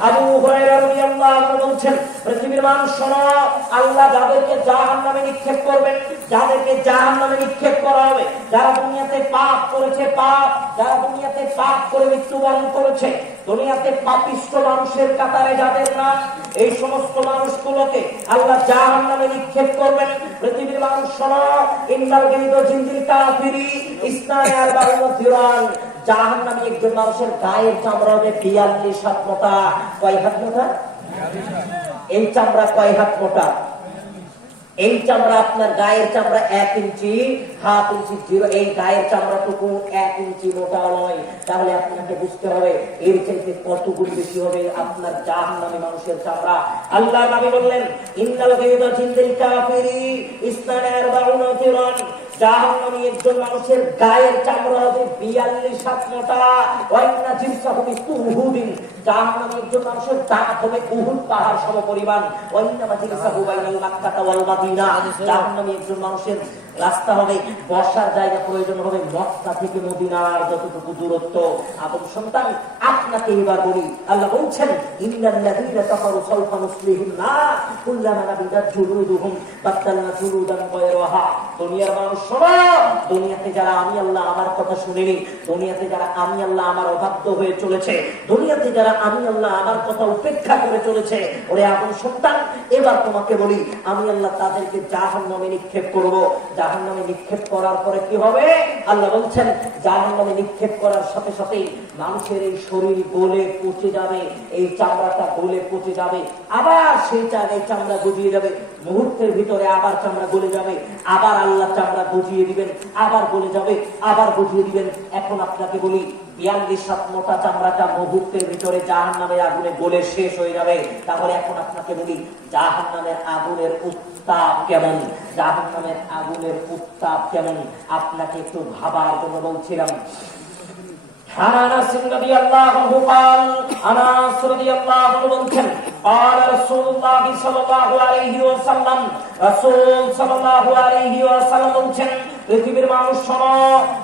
আবু হুরায়রা রাদিয়াল্লাহু আনহু বলছেন, পৃথিবীর মানুষ শোনো, আল্লাহ যাদেরকে জাহান্নামে নিক্ষেপ করবেন, যাদেরকে জাহান্নামে নিক্ষেপ করা হবে, যারা দুনিয়াতে পাপ করেছে, যারা দুনিয়াতে পাপ করে মৃত্যুবরণ করেছে, দুনিয়াতে পাপিষ্ঠ মানুষের কাতারে যাদের নাম, এই সমস্ত মানুষগুলোকে আল্লাহ জাহান্নামে নিক্ষেপ করবেন। পৃথিবীর মানুষ শোনো, ইন্নাল গায়দা জিনদিল কাফিরি ইসনানে আরবাউনা দিরান, জাহান্নামে একজন মানুষের গায়ের চামড়া হবে 42 হাত মোটা। কয় হাত মোটা? এই চামড়া কয় হাত মোটা? এই চামড়া, আপনার গায়ের চামড়া 1 ইঞ্চি, হাফ ইঞ্চি, এই গায়ের চামড়াটুকু 1 ইঞ্চি মোটা নয়। তাহলে আপনাকে বুঝতে হবে এর চাইতে কত গুণ বেশি হবে আপনার জাহান্নামী মানুষের চামড়া। আল্লাহ নবী বললেন, ইন্নাল গায়দা জিনদিল কাফিরি ইসনানে আরবাউনা দিরান, জাহান্নামী একজন মানুষের গায়ের চামড়া হবে 42 হাত মোটা। ওয়াইন্না জিনসাহু মিসলুহুদিন, জাহান্নামী একজন মানুষের দাঁত হবে উহুদ পাহাড় সমপরিমাণ। ওয়াইন্না জিনসাহু বাইনাল মাক্কাহ ওয়াল মাদিনা, জাহান্নামী একজন মানুষের রাস্তা হবে, বসার জায়গা প্রয়োজন হবে মক্কা থেকে মদিনার যতটুকু দূরত্ব। আদম সন্তান আপনাকে এবার বলি, আল্লাহ বলছেন ইন্নাল্লাযীনা কাফারু সাওফা নুসলিহিম নার কুল্লামা নাবিদাত জুলুদুহুম বাদদালনা জুলুদান গায়রাহা। দুনিয়ার মানুষ শোনো, দুনিয়াতে যারা আমি আল্লাহ আমার কথা শুনেনি, দুনিয়াতে যারা আমি আল্লাহ আমার অবাধ্য হয়ে চলেছে, দুনিয়াতে যারা আমি আল্লাহ আমার কথা উপেক্ষা করে চলেছে, ওরে আদম সন্তান এবার তোমাকে বলি, আমি আল্লাহ তাদেরকে জাহান্নামে নিক্ষেপ করব। জাহান্নামে নিক্ষেপ করার পরে কি হবে? আল্লাহ বলছেন জাহান্নামে নিক্ষেপ করার সাথে সাথে মানুষের এই শরীর গলে পচে যাবে, এই চামড়াটা গলে পচে যাবে, আবার সেই জায়গায় চামড়া গজিয়ে যাবে, মুহূর্তের ভিতরে আবার চামড়া গলে যাবে, আবার আল্লাহ চামড়া গজিয়ে দিবেন, আবার গলে যাবে, আবার গজিয়ে দিবেন। এখন আপনাকে বলি 42 হাত মোটা চামড়াটা মুহূর্তের ভিতরে জাহান্নামের আগুনে গলে শেষ হয়ে যাবে। তাহলে এখন আপনাকে বলি জাহান্নামের আগুনের উত্তাপ কেমন, জাহান্নামের আগুনের উত্তাপ কেমন আপনাকে একটু ভাবার জন্য বলছিলাম। আনাস রাদিয়াল্লাহু আনহু قال আনাস রাদিয়াল্লাহু আনহু বলেন قال রাসূলুল্লাহ সাল্লাল্লাহু আলাইহি ওয়াসাল্লাম, রাসূল সাল্লাল্লাহু আলাইহি ওয়াসাল্লাম বলেন, পৃথিবীর মানুষ শোনো,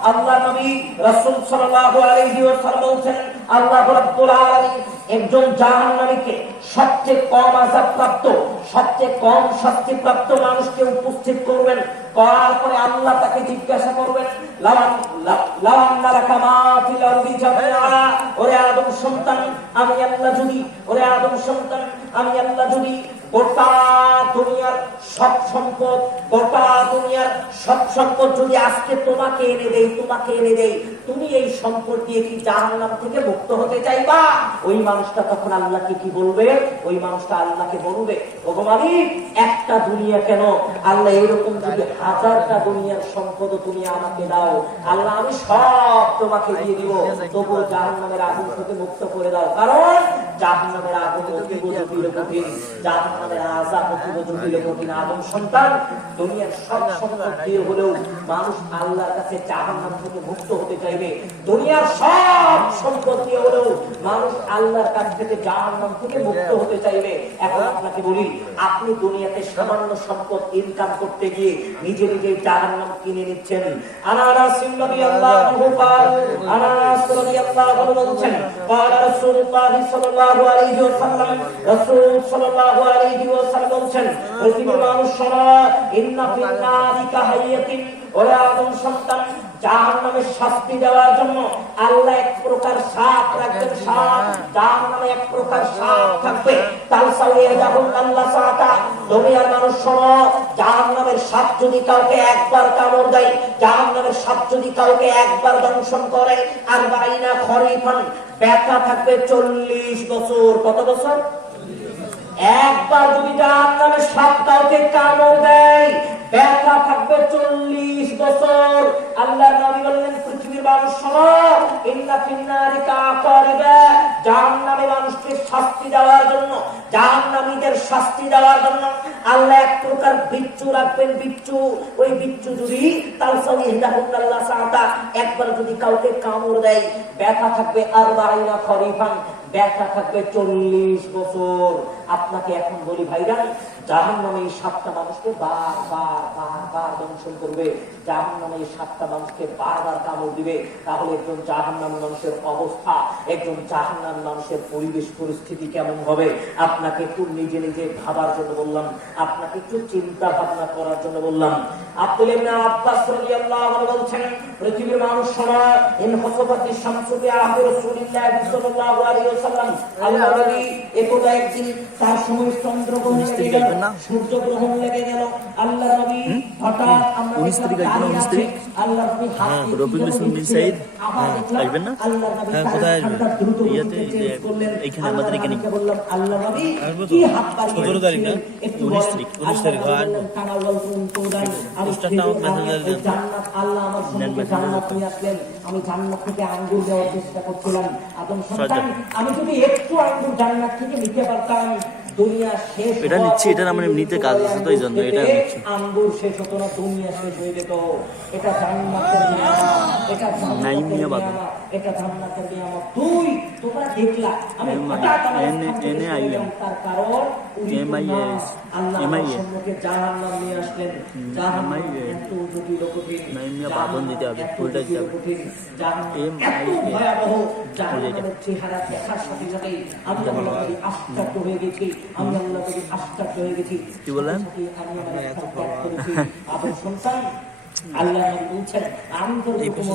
আল্লাহ নবী রাসূল সাল্লাল্লাহু আলাইহি ওয়াসাল্লাম বলেন, আল্লাহ রাব্বুল আলামিন একজন জাহান্নামীকে সবচেয়ে কম আযাবপ্রাপ্ত, সবচেয়ে কম শাস্তিপ্রাপ্ত মানুষকে উপস্থিত করবেন, করার পরে আল্লাহ তাকে জিজ্ঞাসা করবেন, ওরে আদম সন্তান আমি আল্লাহ যদি, ওরে আদম সন্তান আমি আল্লাহ যদি গোটা দুনিয়ার সব সম্পদ, গোটা দুনিয়ার সব সম্পদ যদি আজকে তোমাকে এনে দেই, তোমাকে এনে দেই, তুমি এই সম্পদ দিয়ে কি জাহান্নাম থেকে মুক্ত হতে চাইবা? ওই মানুষটা তখন আল্লাহকে কি বলবে? ওই মানুষটা আল্লাহকে বলবে, ওগো মালিক, একটা দুনিয়া কেন, আল্লাহ এরকম যদি হাজারটা দুনিয়ার সম্পদ তুমি আমাকে দাও, আল্লাহ আমি সব তোমাকে দিয়ে দিব, তবুও জাহান্নামের আগুন থেকে মুক্ত করে দাও। কারণ জাহান্নামের আগুন অতীব জটিল কঠিন, জাহান্নামের আযাব অতীব জটিল কঠিন। আদম সন্তান, দুনিয়ার সব সম্পদ দিয়ে হলেও মানুষ আল্লাহর কাছে জাহান্নাম থেকে মুক্ত হতে চাইবে। দুনিয়ার সব সম্পদ দিয়ে হলেও মানুষ আল্লাহর কাছ থেকে জাহান্নাম থেকে মুক্ত হতে চাইবে। এখন আপনাকে বলি, আপনি দুনিয়াতে সামান্য সম্পদ ইনকাম করতে গিয়ে নিজে নিজেই জাহান্নাম কিনে নিচ্ছেন। আনাস রাদিয়াল্লাহু রাদিয়াল্লাহু বলছেন, ক্বালা রাসূলুল্লাহ সাল্লাল্লাহু আলাইহি ওয়াসাল্লাম, রাসূল সাল্লাল্লাহু আলাইহি ওয়াসাল্লাম বলছেন, পৃথিবীর মানুষরা ইন্না ফিন নারি কাহাইয়াতিন, ওরা আদম সন্তান, জাহান্নামের শাস্তি দেওয়ার জন্য আল্লাহ এক প্রকার সাপ রাখবেন। সাপ, জাহান্নামে এক প্রকার সাপ থাকবে। দুনিয়ার মানুষ শোনো, জাহান্নামের সাপ যদি কাউকে একবার কামড় দেয়, জাহান্নামের সাপ যদি কাউকে একবার দংশন করে, আর বাইনা খরিফান, ব্যথা থাকবে 40 বছর। কত বছর? একবার যদি জাহান্নামের সাপ কাউকে কামড় দেয়, ব্যথা থাকবে 40 বছর। আল্লাহর নবী বললেন, পৃথিবীর মানুষ শোনো, ইন্না ফিন নারি কাকারিবা, জাহান্নামে মানুষকে শাস্তি দেওয়ার জন্য, জাহান্নামীদের শাস্তি দেওয়ার জন্য আল্লাহ এক প্রকার বিচ্ছু রাখবেন। বিচ্ছু, ওই বিচ্ছু যদি একবার যদি কাউকে কামড় দেয়, ব্যথা থাকবে 40 খরিফান, ব্যথা থাকবে 40 বছর। আপনাকে এখন বলি ভাইরা, জাহান্নামে এই 7টা মানুষকে বারবার দংশন করবে, জাহান্নামে এই 7টা মানুষকে বারবার কামড় দিবে। তাহলে একজন জাহান্নামী মানুষের অবস্থা, একজন জাহান্নামী মানুষের পরিবেশ পরিস্থিতি কেমন হবে? আপনাকে একটু নিজে নিজে ভাবার জন্য বললাম, আপনাকে একটু চিন্তা ভাবনা করার জন্য বললাম। আব্দুল্লাহ ইবনে আব্বাস রাদিয়াল্লাহু আনহু বলছেন, পৃথিবীর মানুষ শোনো, ইন খসফাতি শামসু বি আহদি রাসূলিল্লাহ সাল্লাল্লাহু আলাইহি ওয়াসাল্লাম, আল্লাহ নবী একদা একদিন তার সময় চন্দ্রগ্রহণ লেগে গেল, সূর্যগ্রহণ লেগে গেল। আল্লাহ নবী হঠাৎ আমরা 19 তারিখ আল্লাহ নবী রবিউল ইসলাম সাইদ আসবেন না? হ্যাঁ, কোথায় আসবেন? ইয়াতে এইখানে আমাদের এখানে বললাম, আল্লাহ নবী কি হাত বাড়িয়ে 17 তারিখ না? 19 তারিখ জান্নাত, আল্লাহ আমার সম্মুখে জান্নাত নিয়ে আসলেন। আমি জান্নাত থেকে আঙ্গুর দেওয়ার চেষ্টা করছিলাম। আদম সন্তান, আমি যদি একটু আঙ্গুর জান্নাত থেকে নিতে পারতাম, দুনিয়া শেষ। এটা নিচ্ছি, এটা আমার এমনিতে কাজ আছে তো এই জন্য এটা নিচ্ছি। আঙ্গুর শেষ হতো না, দুনিয়া শেষ হয়ে যেত। এটা জান্নাতের নিয়ামত, এটা জান্নাতের নিয়ামত, এটা জান্নাতের নিয়ামত। তুই তোমরা দেখলা আমি হঠাৎ এনে আইলাম, তার কারণ আল্লাহ আমার সম্মুখে জাহান্নাম নিয়ে আসলেন। জাহান্নাম এত জটিল কঠিন, বাঁধন দিতে হবে, ফুলটা দিতে হবে। জাহান্নাম এত ভয়াবহ, জাহান্নামের চেহারা দেখার সাথে সাথেই আমি আল্লাহ আশ্চর্য হয়ে গেছি। আমি আল্লাহ আশ্চর্য হয়ে গেছি। কি বললেন? আমি আদম সন্তান, আল্লাহ বলছেন, আমি তোর কোনো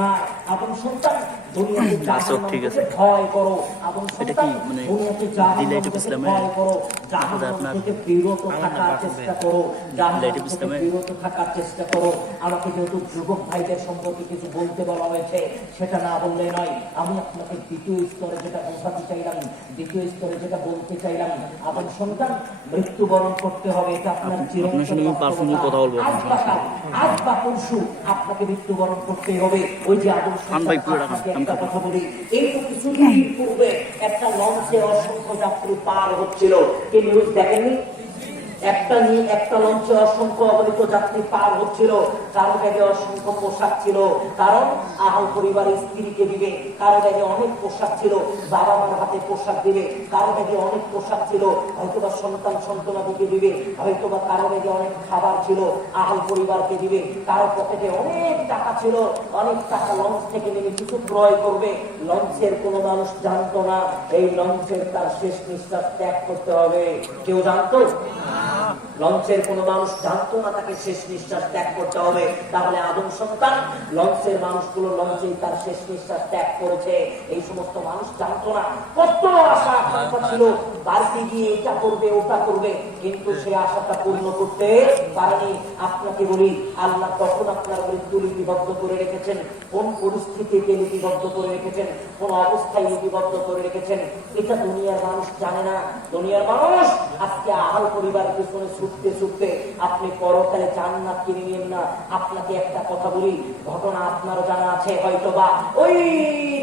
না, আদম সন্তান, দুনিয়াতে জাহান্নামকে ভয় করো। আদম সন্তান, দুনিয়াতে জাহান্নামকে ভয় করো, জাহান্নাম থেকে বিরত থাকার চেষ্টা করো, জাহান্নাম থেকে বিরত থাকার চেষ্টা করো। আমাকে যেহেতু যুবক ভাইদের সম্পর্কে কিছু বলতে বলা হয়েছে, সেটা না বললে নয়। আমি আপনাকে দ্বিতীয় স্তরে যেটা বোঝাতে চাইলাম, দ্বিতীয় স্তরে যেটা বলতে চাইলাম, আদম সন্তান, মৃত্যুবরণ করতে হবে, এটা আপনার চিরন্তন কথা বলবো। আজ বা পরশু আপনাকে মৃত্যুবরণ করতে হবে। ওই যে আদম সন্তান, একটা কথা বলি, এই তো কিছুদিন পূর্বে একটা লঞ্চে অসংখ্য যাত্রী পার হচ্ছিল। কি নিউজ দেখেননি? একটা লঞ্চে অসংখ্য অগণিত যাত্রী পার হচ্ছিল। কারো ব্যাগে অসংখ্য পোশাক ছিল, কারণ আহল পরিবারের স্ত্রীকে দিবে। কারো ব্যাগে অনেক পোশাক ছিল, বাবা মার হাতে পোশাক দিবে। কারো ব্যাগে অনেক পোশাক ছিল, হয়তোবা সন্তানাদিকে দিবে। হয়তোবা কারো ব্যাগে অনেক খাবার ছিল, আহল পরিবারকে দিবে। কারো পকেটে অনেক টাকা ছিল, অনেক টাকা লঞ্চ থেকে নেমে কিছু ক্রয় করবে। লঞ্চের কোনো মানুষ জানতো না এই লঞ্চের তার শেষ নিঃশ্বাস ত্যাগ করতে হবে। কেউ জানতো? লঞ্চের কোন মানুষ জানতো না তাকে শেষ নিঃশ্বাস ত্যাগ করতে হবে, তাহলে আদম সন্তান লঞ্চের মানুষগুলো লঞ্চেই তার শেষ নিঃশ্বাস ত্যাগ করেছে। এই সমস্ত মানুষ জানতো না, কত আশা আকাঙ্ক্ষা ছিল বাড়িতে গিয়ে এটা করবে ওটা করবে, কিন্তু সে আশাটা পূর্ণ করতে পারেনি। আপনাকে বলি, আল্লাহ কখন আপনার মৃত্যু লিপিবদ্ধ করে রেখেছেন, কোন পরিস্থিতিতে লিপিবদ্ধ করে রেখেছেন, কোন অবস্থায় লিপিবদ্ধ করে রেখেছেন, এটা দুনিয়ার মানুষ জানে না। দুনিয়ার মানুষ আজকে আহাল পরিবার পিছনে ছুটতে ছুটতে আপনি পরকালে জান্নাত কিনে নিয়েন না। আপনাকে একটা কথা বলি, ঘটনা আপনারও জানা আছে হয়তোবা, ওই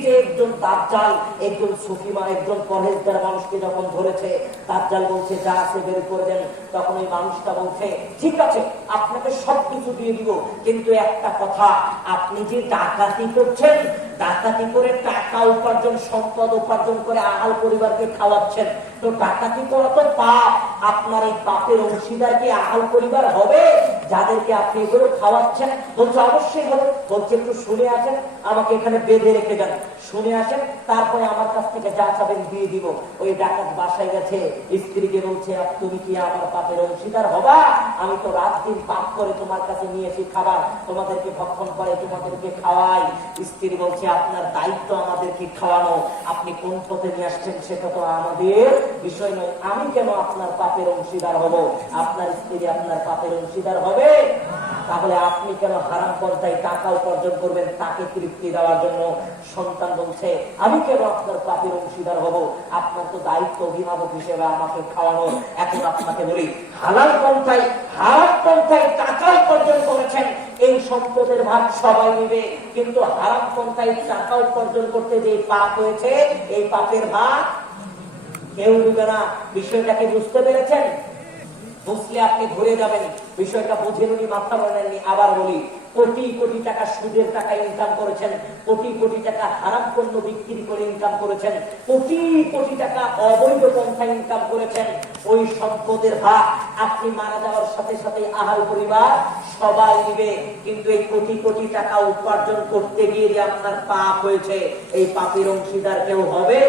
যে একজন দাজ্জাল, একজন সুফিমা, একজন পরহেজগার মানুষকে যখন ধরেছে, দাজ্জাল বলছে যা আছে বের করে দেন, তখন ওই মানুষটা বলছে ঠিক আছে আপনাকে সবকিছু দিয়ে দিব, কিন্তু একটা কথা, আপনি যে ডাকাতি করছেন, ডাকাতি করে টাকা উপার্জন, সম্পদ উপার্জন করে আহাল পরিবারকে খাওয়াচ্ছেন, তো ডাকাতি করা তো পাপ, আপনার এই পাপের অংশীদার কি আহাল পরিবার হবে যাদেরকে আপনি এগুলো খাওয়াচ্ছেন? বলছে অবশ্যই হবে। বলছে একটু শুনে আসেন, আমাকে এখানে বেঁধে রেখে যান, শুনে আসেন, তারপরে আমার কাছ থেকে যা চাবেন দিয়ে দিব। ওই ডাকাত বাসায় গেছে, স্ত্রীকে বলছে তুমি কি আমার পাপের অংশীদার হবা? আমি তো রাত দিন পাপ করে তোমার কাছে নিয়েছি খাবার, তোমাদেরকে ভক্ষণ করে তোমাদেরকে খাওয়াই। স্ত্রী বলছে আপনার দায়িত্ব আমাদেরকে খাওয়ানো, আপনি কোন পথে নিয়ে আসছেন সেটা তো আমাদের বিষয় নয়, আমি কেন আপনার পাপের অংশীদার হব? আপনার স্ত্রী আপনার পাপের অংশীদার হবে? তাহলে আপনি কেন হারাম পন্থায় টাকা উপার্জন করবেন তাকে তৃপ্তি দেওয়ার জন্য? সন্তান বলছে আমি কেন আপনার পাপের অংশীদার হব? আপনার তো দায়িত্ব অভিভাবক হিসেবে আমাকে খাওয়ানো। এখন আপনাকে বলি, হালাল পন্থায় হারাম পন্থায় টাকা উপার্জন করেছেন, এই সম্পদের ভাগ সবাই নেবে, কিন্তু হারাম পন্থায় টাকা উপার্জন করতে যে পাপ হয়েছে, এই পাপের ভাগ কেউ নেবে না। বিষয়টাকে বুঝতে পেরেছেন? বুঝলে আপনি ঘুরে যাবেন। বিষয়টা বুঝেন উনি, মাথা মানেননি। আবার বলি, কোটি কোটি টাকা সুদের টাকা ইনকাম করেছেন, কোটি কোটি টাকা হারাম পণ্য বিক্রি করে ইনকাম করেছেন, কোটি কোটি টাকা অবৈধ পন্থায় ইনকাম করেছেন, ওই সম্পদের ভাগ আপনি মারা যাওয়ার সাথে সাথে আহাল পরিবার সবাই নিবে, কিন্তু এই কোটি কোটি টাকা উপার্জন করতে গিয়ে যে আপনার পাপ হয়েছে, এই পাপের অংশীদার কেউ হবে?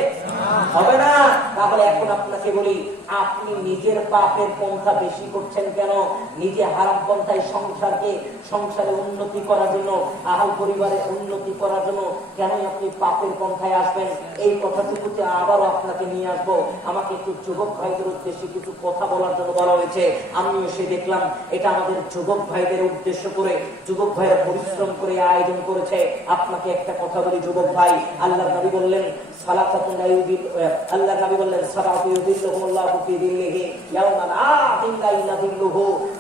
হবে না। তাহলে এখন আপনাকে বলি, আপনি নিজের পাপের পন্থা বেশি করছেন কেন? নিজে হারাম পন্থায় সংসারে উন্নতি করার জন্য, আহাল পরিবারের উন্নতি করার জন্য কেন আপনি পাপের পন্থায় আসবেন? এই কথাটুকুতে আবারও আপনাকে নিয়ে আসবো। আমাকে একটু যুবক ভাইদের উদ্দেশ্যে কিছু কথা বলার জন্য বলা হয়েছে, আমিও সে দেখলাম এটা আমাদের যুবক ভাইদের উদ্দেশ্য করে, যুবক ভাইরা পরিশ্রম করে আয়োজন করেছে। আপনাকে একটা কথা বলি যুবক ভাই, আল্লাহ নবী বললেন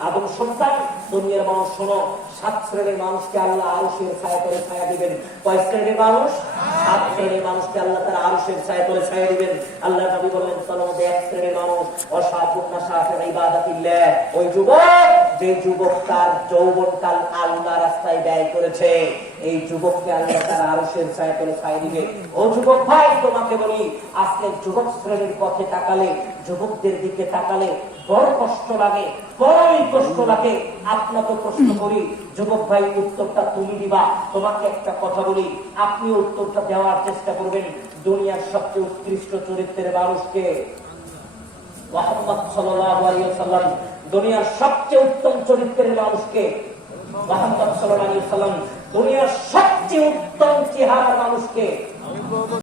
আদম সন্তান, দুনিয়ার মানুষ শোনো, 7 শ্রেণীর মানুষকে আল্লাহ আরশের ছায়া করে ছায়া দিবেন। কয় শ্রেণীর মানুষ? 7 শ্রেণীর মানুষকে আল্লাহ তার আরশের ছায়া করে ছায়া দিবেন। আল্লাহ নবী বললেন তার মধ্যে 1 শ্রেণীর মানুষ ওই যুবক, যে যুবক তার যৌবনকাল আল্লাহ রাস্তায় ব্যয় করেছে, এই যুবককে আল্লাহ তার আরশের ছায়া করে ছায়া দিবে। ও যুবক ভাই, তোমাকে বলি, আজকে যুবক শ্রেণীর পথে তাকালে, যুবকদের দিকে তাকালে বড় কষ্ট লাগে, বড়ই কষ্ট লাগে। আপনাকে প্রশ্ন করি যুবক ভাই, উত্তরটা তুমি দিবা। তোমাকে একটা কথা বলি, আপনি উত্তরটা দেওয়ার চেষ্টা করবেন। দুনিয়ার সবচেয়ে উৎকৃষ্ট চরিত্রের মানুষকে মুহাম্মদ সাল্লাল্লাহু আলাইহি ওয়াসাল্লাম, দুনিয়ার সবচেয়ে উত্তম চরিত্রের মানুষকে মুহাম্মদ সাল্লাল্লাহু আলাইহি ওয়াসাল্লাম, দুনিয়ার সবচেয়ে উত্তম চেহারার মানুষকে